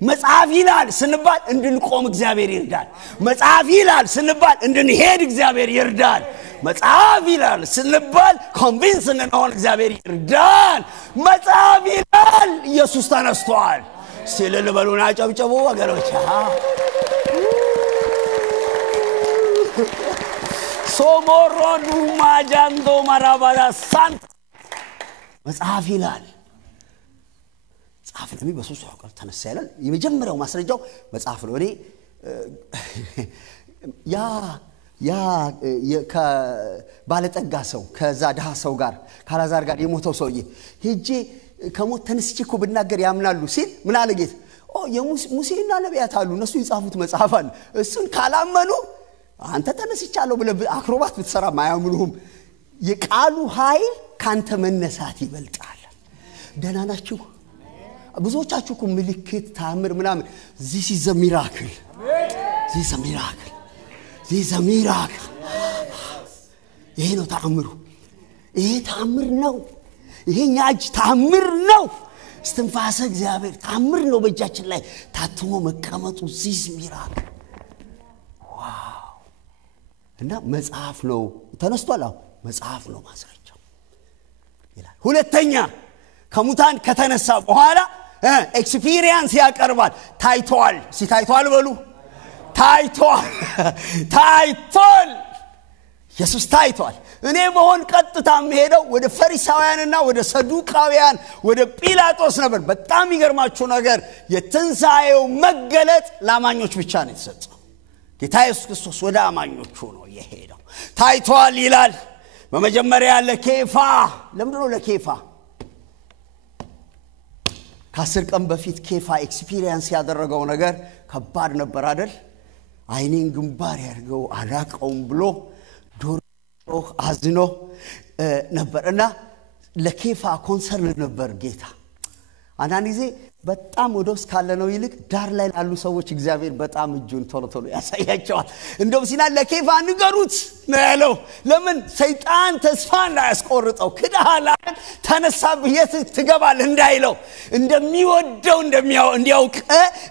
መጽሐፍ ይላል ስንባል እንድንቆም እግዚአብሔር ይርዳል መጽሐፍ ይላል ስንባል እንድንሄድ እግዚአብሔር ይርዳል መጽሐፍ ይላል ስንባል ኮንቪንስ እንሆን እግዚአብሔር ይርዳል መጽሐፍ ይላል ኢየሱስ ተነስቷል ሲልል በሉና ጨብጨቡ ወገኖች ሶሞሮዱ ማጃንዶ ማራባዳ ሳንት መጽሐፍ ይላል መጽሐፍ ለሚ በሶስት ያውቃል ተነሳ ይላል የመጀመሪያው ማስረጃው መጽሐፍ ነው እኔ ያ ከባለጠጋ ሰው ከዛ ደሃ ሰው ጋር ካላዛር ጋር የሞተው ሰውዬ ሄጄ ከሞት ተነስቼ እኮ ብናገር ያምናሉ ሲል ምን አለ ጌታ ሙሴና ነቢያት አሉ እነሱ ይጻፉት መጽሐፍ አለ እሱን ካላመኑ አንተ ተነስቻለሁ ብለ አክሮባት ብትሰራ ማያምኑም የቃሉ ኃይል ካንተ መነሳት ይበልጣል ደህና ናችሁ ብዙዎቻችሁ እኮ ምልክት ታምር ምናምን this is a miracle ይሄ ነው ታምሩ ይሄ ታምር ነው ይሄኛ እጅ ታምር ነው እስትንፋሰ እግዚአብሔር ታምር ነው በእጃችን ላይ ታትሞ መቀመጡ this miracle ዋው እና መጽሐፍ ነው ተነስቷል መጽሐፍ ነው ማስረጃው ይላል ሁለተኛ ከሙታን ከተነሳ በኋላ ኤክስፒሪየንስ ያቀርባል ታይቷል ሲታይቷል በሉ ታይቷል ኢየሱስ ታይቷል እኔ በሆን ቀጥታ መሄደው ወደ ፈሪሳውያንና ወደ ሰዱቃውያን ወደ ጲላጦስ ነበር በጣም ይገርማችሁ ነገር የትንሳኤው መገለጥ ለአማኞች ብቻ ነው የተሰጠው ጌታ ኢየሱስ ክርስቶስ ወደ አማኞቹ ነው የሄደው ታይቷል ይላል በመጀመሪያ ለኬፋ ለምንድነው ለኬፋ ከ10 ቀን በፊት ኬፋ ኤክስፒሪየንስ ያደረገው ነገር ከባድ ነበር አይደል አይኔን ግንባር ያርገው አላቀውም ብሎ ዶሮ አዝኖ ነበርና ለኬፋ ኮንሰርን ነበር ጌታ አንዳንድ ጊዜ በጣም ወደስ ካለ ነው ይልቅ ዳር ላይ ያሉ ሰዎች እግዚአብሔር በጣም እጁን ቶሎ ያሳያቸዋል እንደው ሲና ለኬፋ ንገሩት ነው ያለው ለምን ሰይጣን ተስፋ እንዳያስቆርጠው ክዳሃል ተነሳብህ የት ትገባል እንዳይለው እንደሚወደው እንዲያውቅ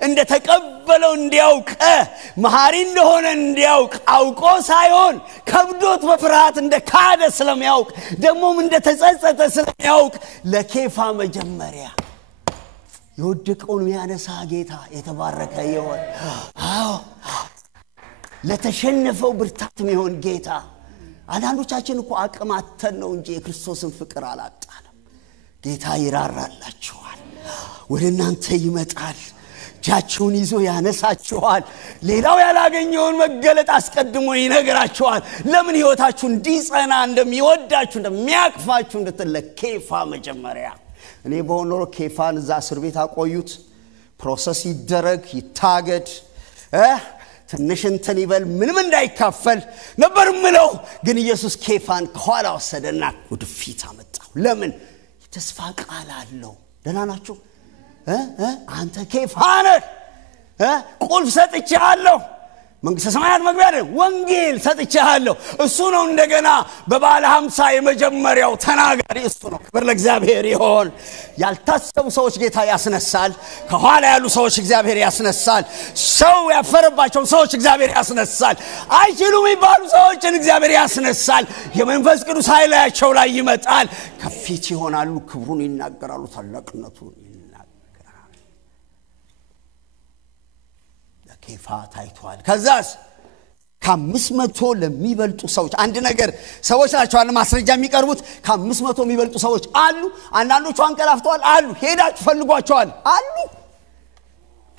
እንደተቀበለው እንዲያውቅ መሐሪ እንደሆነ እንዲያውቅ አውቆ ሳይሆን ከብዶት በፍርሃት እንደካደ ስለሚያውቅ ደሞም እንደተጸጸተ ስለሚያውቅ ለኬፋ መጀመሪያ የወደቀውን የሚያነሳ ጌታ የተባረከ ይሁን ለተሸነፈው ብርታት የሚሆን ጌታ አንዳንዶቻችን እኮ አቅማተን ነው እንጂ የክርስቶስን ፍቅር አላጣንም ጌታ ይራራላችኋል ወደ እናንተ ይመጣል ጃችሁን ይዞ ያነሳችኋል ሌላው ያላገኘውን መገለጥ አስቀድሞ ይነግራችኋል ለምን ህይወታችሁ እንዲጸና እንደሚወዳችሁ እንደሚያቅፋችሁ እንደተለከፋ መጀመሪያ እኔ በሆነው ኬፋን እዛ እስር ቤት አቆዩት ፕሮሰስ ይደረግ ይታገድ ትንሽ እንትን ይበል ምንም እንዳይካፈል ነበር ምለው ግን ኢየሱስ ኬፋን ከኋላ ወሰደና ወደ ፊት አመጣው ለምን ተስፋ ቃል አለው ደህና ናችሁ አንተ ኬፋ ነህ ቁልፍ ሰጥቻለሁ መንግስተ ሰማያት መግቢያ ነው ወንጌል ሰጥቻለሁ እሱ ነው እንደገና በባለ 50 የመጀመሪያው ተናጋሪ እሱ ነው ክብር ለእግዚአብሔር ይሁን ያልታሰቡ ሰዎች ጌታ ያስነሳል ከኋላ ያሉ ሰዎች እግዚአብሔር ያስነሳል ሰው ያፈረባቸው ሰዎች እግዚአብሔር ያስነሳል አይችሉም ይባሉ ሰዎችን እግዚአብሔር ያስነሳል የመንፈስ ቅዱስ ኃይላቸው ላይ ይመጣል ከፊት ይሆናሉ ክብሩን ይናገራሉ ታላቅነቱን ኬፋ ታይቷል ከዛስ ከ500 ለሚበልጡ ሰዎች አንድ ነገር ሰዎች ናቸው አለ ማስረጃ የሚቀርቡት ከ500 የሚበልጡ ሰዎች አሉ አንዳንዶቹ አንቀላፍተዋል አሉ ሄዳችሁ ፈልጓቸዋል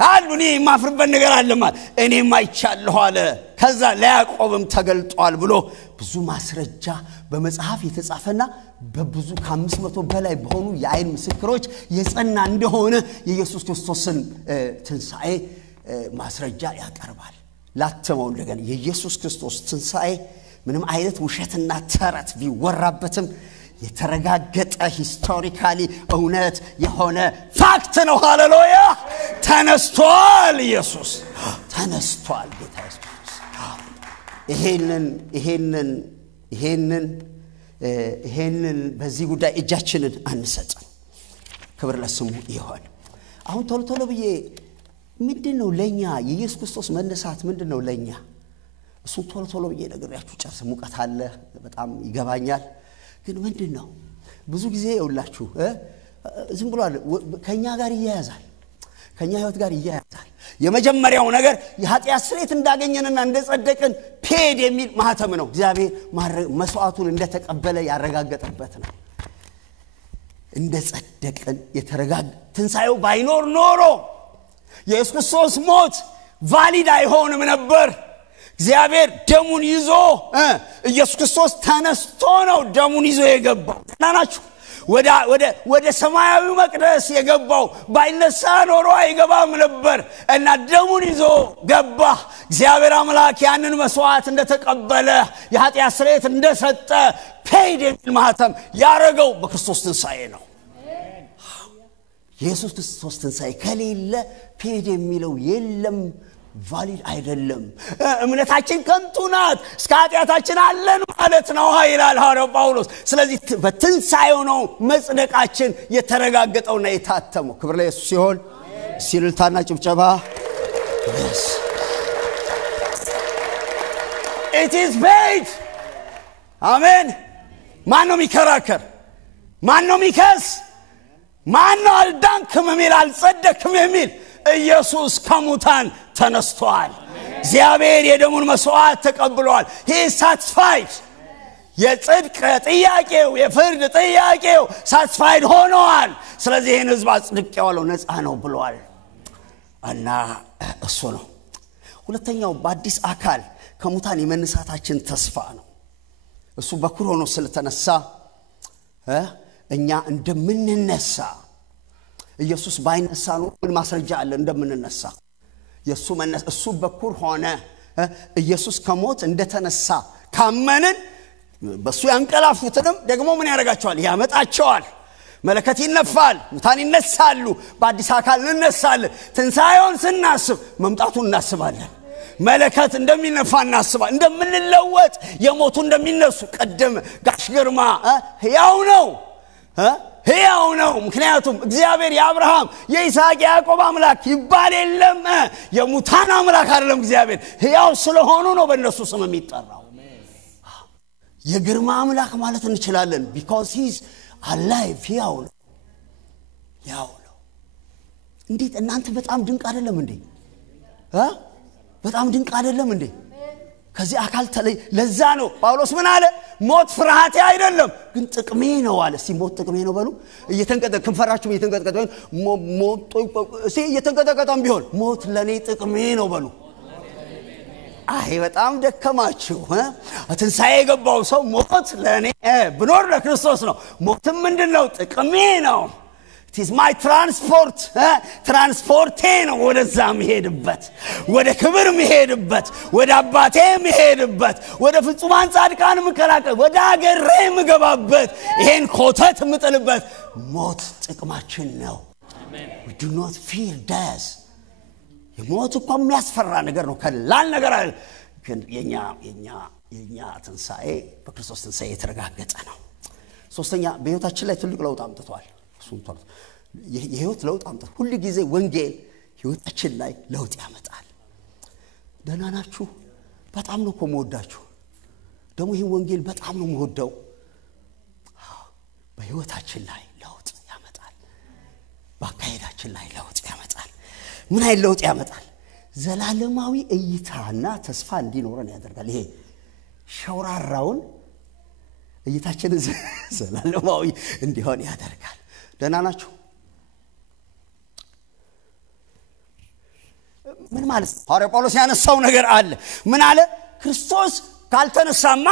አሉ እኔ ማፍርበት ነገር አለማል እኔም አይቻለሁ አለ ከዛ ለያዕቆብም ተገልጧል ብሎ ብዙ ማስረጃ በመጽሐፍ የተጻፈና በብዙ ከ500 በላይ በሆኑ የአይን ምስክሮች የጸና እንደሆነ የኢየሱስ ክርስቶስን ትንሳኤ ማስረጃ ያቀርባል ላተመው እንደገና የኢየሱስ ክርስቶስ ትንሳኤ ምንም አይነት ውሸትና ተረት ቢወራበትም የተረጋገጠ ሂስቶሪካሊ እውነት የሆነ ፋክት ነው ሃሌሉያ ተነስቷል ኢየሱስ ተነስቷል ጌታ ኢየሱስ ይሄንን በዚህ ጉዳይ እጃችንን አንሰጥም ክብር ለስሙ ይሁን አሁን ቶሎ ብዬ ምንድነው ለኛ የኢየሱስ ክርስቶስ መነሳት ምንድነው ለኛ እሱ ቶሎ ብዬ ነግሬያችሁ ጨርስ ሙቀት አለ በጣም ይገባኛል ግን ምንድነው ብዙ ጊዜ ይውላችሁ ዝም ብሎ ከኛ ጋር ይያያዛል ከኛ ህይወት ጋር ይያያዛል የመጀመሪያው ነገር የኃጢአት ስርየት እንዳገኘንና እንደጸደቅን ፔድ የሚል ማህተም ነው እግዚአብሔር መስዋዕቱን እንደተቀበለ ያረጋገጠበት ነው እንደጸደቅን የተረጋገጠ ትንሳኤው ባይኖር ኖሮ የኢየሱስ ክርስቶስ ሞት ቫሊድ አይሆንም ነበር እግዚአብሔር ደሙን ይዞ ኢየሱስ ክርስቶስ ተነስቶ ነው ደሙን ይዞ የገባው ናናችሁ ወደ ሰማያዊ መቅደስ የገባው ባይነሳ ኖሮ አይገባም ነበር እና ደሙን ይዞ ገባ እግዚአብሔር አምላክ ያንን መስዋዕት እንደተቀበለ የኃጢአት ስርየት እንደሰጠ ፔድ የሚል ማህተም ያረጋው በክርስቶስ ትንሳኤ ነው ኢየሱስ ክርስቶስ ትንሳኤ ከሌለ ፔድ የሚለው የለም ቫሊድ አይደለም እምነታችን ከንቱ ናት እስከ ኃጢአታችን አለን ማለት ነው ይላል ሐዋርያው ጳውሎስ ስለዚህ በትንሳኤው ነው መጽደቃችን የተረጋገጠውና የታተመው ክብር ለኢየሱስ ይሁን ሲልታና ጭብጨባ yes it is paid አሜን ማን ነው የሚከራከር ማን ነው የሚከስ ማን ነው አልዳንክም የሚል አልጸደቅም የሚል ኢየሱስ ከሙታን ተነስቷል እግዚአብሔር የደሙን መስዋዕት ተቀብሏል he is satisfied የጽድቅ ጥያቄው የፍርድ ጥያቄው satisfied ሆኗል ስለዚህ ይህን ህዝብ አጽድቄዋለሁ ነፃ ነው ብሏል እና እሱ ነው ሁለተኛው በአዲስ አካል ከሙታን የመነሳታችን ተስፋ ነው እሱ በኩር ሆኖ ስለተነሳ እኛ እንደምንነሳ ኢየሱስ ባይነሳ ነው ምን ማስረጃ አለ እንደምንነሳ እሱ በኩር ሆነ ኢየሱስ ከሞት እንደተነሳ ካመንን በሱ ያንቀላፉትንም ደግሞ ምን ያረጋቸዋል ያመጣቸዋል መለከት ይነፋል ሙታን ይነሳሉ በአዲስ አካል እንነሳለን ትንሳኤውን ስናስብ መምጣቱን እናስባለን መለከት እንደሚነፋ እናስባለን እንደምንለወጥ የሞቱ እንደሚነሱ ቀደም ጋሽ ግርማ ሕያው ነው ምክንያቱም እግዚአብሔር የአብርሃም የይስሐቅ ያዕቆብ አምላክ ይባል የለም የሙታን አምላክ አይደለም እግዚአብሔር ሕያው ስለሆኑ ነው በእነሱ ስም የሚጠራው የግርማ አምላክ ማለት እንችላለን because he is alive ሕያው ነው እንዴት እናንተ በጣም ድንቅ አይደለም እንዴ በጣም ድንቅ አይደለም እንዴ ከዚህ አካል ተለይ ለዛ ነው ጳውሎስ ምን አለ ሞት ፍርሃቴ አይደለም ግን ጥቅሜ ነው አለ ሲሞት ጥቅሜ ነው በሉ እየተንቀጠቀ ክንፈራችሁ እየተንቀጠቀ ሞት እየተንቀጠቀጠም ቢሆን ሞት ለኔ ጥቅሜ ነው በሉ አይ በጣም ደከማችሁ ትንሳኤ የገባው ሰው ሞት ለኔ ብኖር ለክርስቶስ ነው ሞትም ምንድነው ጥቅሜ ነው it is my transport ነው ወደዛ መሄድበት ወደ ክብር መሄድበት ወደ አባቴ መሄድበት ወደ ፍጹማን ጻድቃን መከራከር ወደ አገሬ መገባበት ይሄን ኮተት ምጥልበት ሞት ጥቅማችን ነው አሜን we do not fear death የሞት እኮ የሚያስፈራ ነገር ነው ከላል ነገር አይደል ግን የኛ ትንሳኤ በክርስቶስ ትንሳኤ የተረጋገጠ ነው ሶስተኛ በህይወታችን ላይ ትልቅ ለውጥ አምጥቷል እሱም ተርፍ የህይወት ለውጥ አምጥቷል ሁሉ ጊዜ ወንጌል ህይወታችን ላይ ለውጥ ያመጣል ደህና ናችሁ በጣም ነው ኮሞዳችሁ ደግሞ ይሄን ወንጌል በጣም ነው የምወደው በህይወታችን ላይ ለውጥ ያመጣል በአካሄዳችን ላይ ለውጥ ያመጣል ምን አይል ለውጥ ያመጣል ዘላለማዊ እይታና ተስፋ እንዲኖረን ያደርጋል ይሄ ሸውራራውን እይታችን ዘላለማዊ እንዲሆን ያደርጋል ደህና ናችሁ ምን ማለት ሐዋርያው ጳውሎስ ያነሳው ነገር አለ ምን አለ ክርስቶስ ካልተነሳማ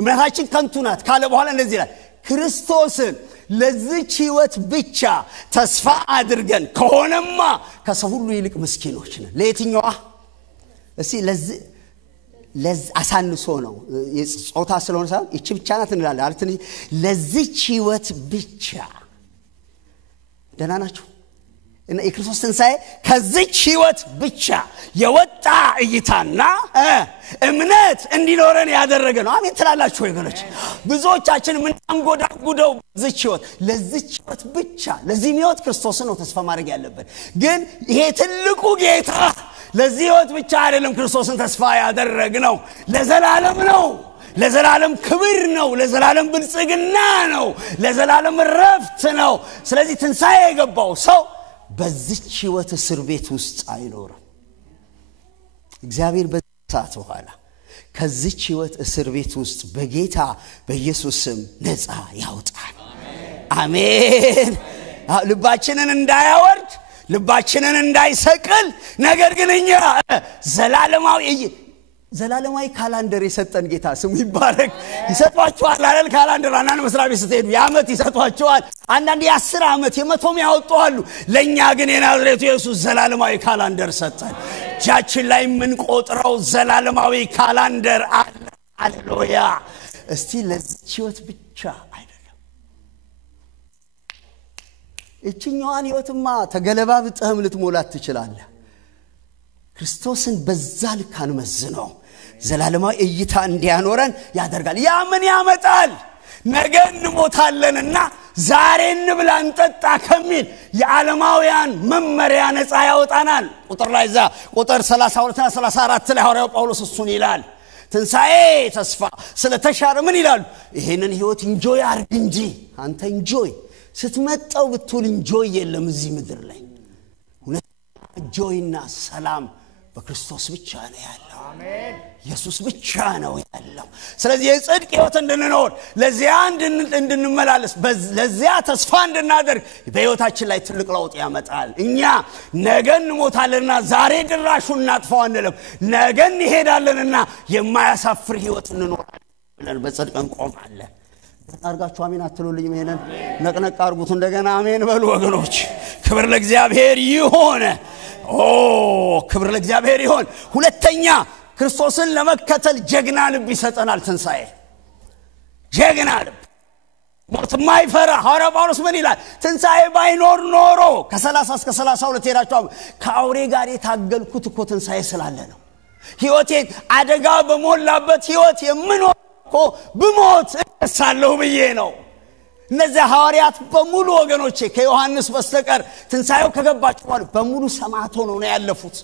እምነታችን ከንቱ ናት ካለ በኋላ እንደዚህ ይላል ክርስቶስን ለዚህ ህይወት ብቻ ተስፋ አድርገን ከሆነማ ከሰው ሁሉ ይልቅ ምስኪኖች ነን ለየትኛው ለዚህ አሳንሶ ነው ጾታ ስለሆነ ሳይሆን እቺ ብቻ ናት እንላለን አልተን ለዚች ህይወት ብቻ ደህና ናችሁ እና የክርስቶስ ትንሣኤ ከዚች ህይወት ብቻ የወጣ እይታና እምነት እንዲኖረን ያደረገ ነው አሜን ትላላችሁ ወገኖች ብዙዎቻችን ምን አንጎዳጉደው በዚች ህይወት ለዚች ህይወት ብቻ ለዚህ ህይወት ክርስቶስን ነው ተስፋ ማድረግ ያለበት ግን ይሄ ትልቁ ጌታ ለዚህ ህይወት ብቻ አይደለም ክርስቶስን ተስፋ ያደረግነው ለዘላለም ነው ለዘላለም ክብር ነው ለዘላለም ብልጽግና ነው ለዘላለም ረፍት ነው ስለዚህ ትንሣኤ የገባው ሰው በዚች ህይወት እስር ቤት ውስጥ አይኖርም እግዚአብሔር በዛት በኋላ ከዚች ህይወት እስር ቤት ውስጥ በጌታ በኢየሱስ ስም ነፃ ያውጣል አሜን ልባችንን እንዳያወርድ ልባችንን እንዳይሰቅል ነገር ግን እኛ ዘላለማዊ ካላንደር የሰጠን ጌታ ስሙ ይባረክ ይሰጣችኋል አይደል ካላንደር አናን መስራቤ ስትሄዱ ያመት ይሰጣችኋል አንዳንድ የ10 አመት የ100 ያወጣሉ ለኛ ግን የናዝሬቱ ኢየሱስ ዘላለማዊ ካላንደር ሰጠን ጃችን ላይ ምን ቆጥረው ዘላለማዊ ካላንደር አለ ሃሌሉያ እስቲ ለዚህ ህይወት ብቻ አይደለም እቺኛዋን ህይወትማ ተገለባብጠህም ልትሞላት ትችላለህ ክርስቶስን በዛል ካንመዝነው ዘላለማዊ እይታ እንዲያኖረን ያደርጋል ያ ምን ያመጣል ነገ እንሞታለንና ዛሬ እንብላ እንጠጣ ከሚል የዓለማውያን መመሪያ ነፃ ያወጣናል ቁጥር ላይ ቁጥር 32 እና 34 ላይ ሐዋርያው ጳውሎስ እሱን ይላል ትንሣኤ ተስፋ ስለተሻረ ምን ይላል ይሄንን ህይወት ኢንጆይ አርግ እንጂ አንተ ኢንጆይ ስትመጣው ብትል ኢንጆይ የለም እዚህ ምድር ላይ ሁለት ጆይና ሰላም በክርስቶስ ብቻ ነው ያለው አሜን ኢየሱስ ብቻ ነው ያለው ስለዚህ የጽድቅ ህይወት እንድንኖር ለዚያ እንድንመላለስ ለዚያ ተስፋ እንድናደርግ በህይወታችን ላይ ትልቅ ለውጥ ያመጣል እኛ ነገ እንሞታለንና ዛሬ ድራሹን እናጥፋው አንልም ነገ እንሄዳለንና የማያሳፍር ህይወት እንኖራለን ብለን በጽድቅ እንቆማለን አርጋችሁ አሜን አትሉልኝ ይሄንን ነቅነቅ አርጉት እንደገና አሜን በሉ ወገኖች ክብር ለእግዚአብሔር ይሁን ክብር ለእግዚአብሔር ይሁን ሁለተኛ ክርስቶስን ለመከተል ጀግና ልብ ይሰጠናል ትንሣኤ ጀግና ልብ ሞት ማይፈራ ሐዋርያው ጳውሎስ ምን ይላል ትንሣኤ ባይኖር ኖሮ ከ30 እስከ 32 ሄዳችሁ ከአውሬ ጋር የታገልኩት እኮ ትንሣኤ ስላለ ነው ህይወቴን አደጋ በሞላበት ህይወት የምኖር እኮ ብሞት እሳለሁ ብዬ ነው እነዚያ ሐዋርያት በሙሉ ወገኖቼ ከዮሐንስ በስተቀር ትንሣኤው ከገባቸው በኋላ በሙሉ ሰማዕት ሆነው ነው ያለፉት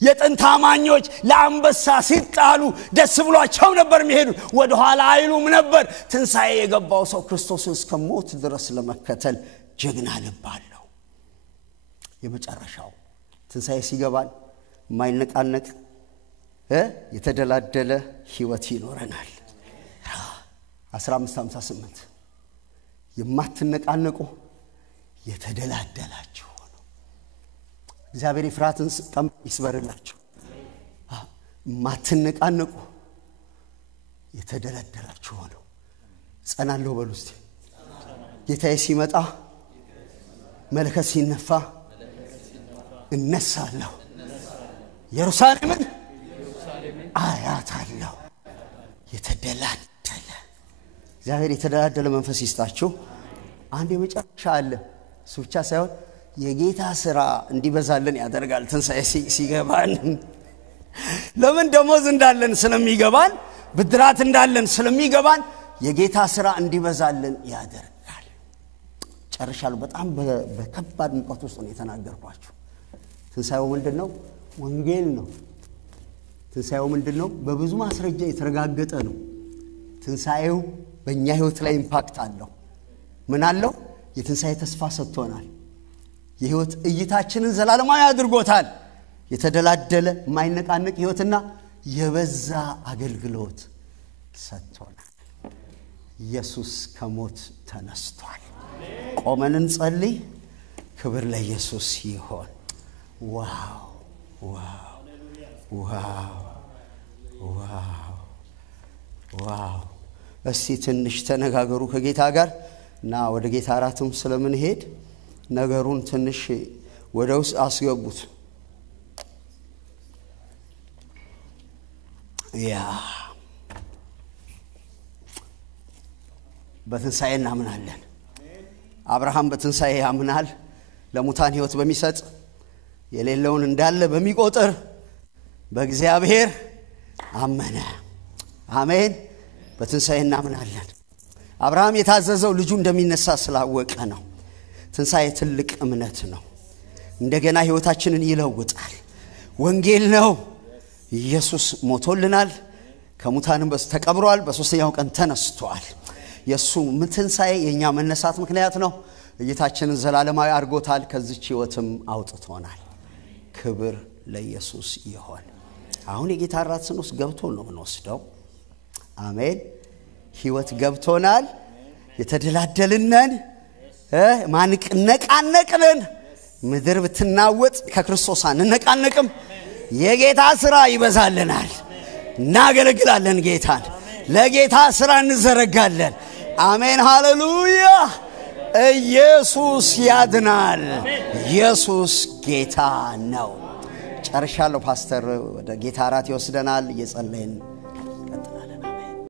የጥንት አማኞች ለአንበሳ ሲጣሉ ደስ ብሏቸው ነበር የሚሄዱ ወደ ኋላ አይሉም ነበር ትንሣኤ የገባው ሰው ክርስቶስን እስከ ሞት ድረስ ለመከተል ጀግና ልብ አለው የመጨረሻው ትንሣኤ ሲገባል ማይነቃነቅ የተደላደለ ህይወት ይኖረናል 1558 የማትነቃነቁ የተደላደላችሁ ነው እግዚአብሔር ፍራትን ቀም ይስበርላችሁ ማትነቃነቁ የተደላደላችሁ ነው ጸናለሁ በሉ እስቲ ጌታዬ ሲመጣ መለከት ሲነፋ እነሳለሁ ኢየሩሳሌምን አያታለሁ የተደላደለ እግዚአብሔር የተደላደለ መንፈስ ይስጣችሁ አንድ የመጨረሻ አለ እሱ ብቻ ሳይሆን የጌታ ሥራ እንዲበዛልን ያደርጋል ትንሣኤ ሲገባን ለምን ደሞዝ እንዳለን ስለሚገባን ብድራት እንዳለን ስለሚገባን የጌታ ሥራ እንዲበዛልን ያደርጋል ጨርሻለሁ በጣም በከባድ ሙቀት ውስጥ ነው የተናገርኳችሁ ትንሣኤው ምንድነው ወንጌል ነው ትንሣኤው ምንድነው በብዙ ማስረጃ የተረጋገጠ ነው ትንሣኤው በእኛ ህይወት ላይ ኢምፓክት አለው ምን አለው የትንሣኤ ተስፋ ሰጥቶናል የህይወት እይታችንን ዘላለማዊ አድርጎታል የተደላደለ ማይነቃነቅ ህይወትና የበዛ አገልግሎት ሰጥቶናል ኢየሱስ ከሞት ተነስቷል ቆመን እንጸልይ ክብር ለኢየሱስ ይሁን ዋው ዋው ዋው ዋው ዋው እስቲ ትንሽ ተነጋገሩ ከጌታ ጋር እና ወደ ጌታ ራትም ስለምን ሄድ ነገሩን ትንሽ ወደ ውስጥ አስገቡት ያ በትንሣኤ እናምናለን። አብርሃም በትንሣኤ ያምናል። ለሙታን ሕይወት በሚሰጥ የሌለውን እንዳለ በሚቆጥር በእግዚአብሔር አመነ። አሜን። በትንሣኤ እናምናለን። አብርሃም የታዘዘው ልጁ እንደሚነሳ ስላወቀ ነው። ትንሣኤ ትልቅ እምነት ነው። እንደገና ሕይወታችንን ይለውጣል። ወንጌል ነው። ኢየሱስ ሞቶልናል፣ ከሙታንም ተቀብሯል፣ በሶስተኛው ቀን ተነስቷል። የሱ ትንሣኤ የኛ መነሳት ምክንያት ነው። እይታችንን ዘላለማዊ አድርጎታል። ከዚች ሕይወትም አውጥቶናል። ክብር ለኢየሱስ ይሁን። አሁን የጌታ እራት ስንወስድ ገብቶን ነው የምንወስደው። አሜን። ሕይወት ገብቶናል። የተደላደልነን ማንነቃነቅነን ምድር ብትናወጥ ከክርስቶስ አንነቃነቅም። የጌታ ሥራ ይበዛልናል። እናገለግላለን ጌታን። ለጌታ ሥራ እንዘረጋለን። አሜን ሃሌሉያ። ኢየሱስ ያድናል። ኢየሱስ ጌታ ነው። ጨርሻለሁ። ፓስተር ወደ ጌታ እራት ይወስደናል። እየጸለይን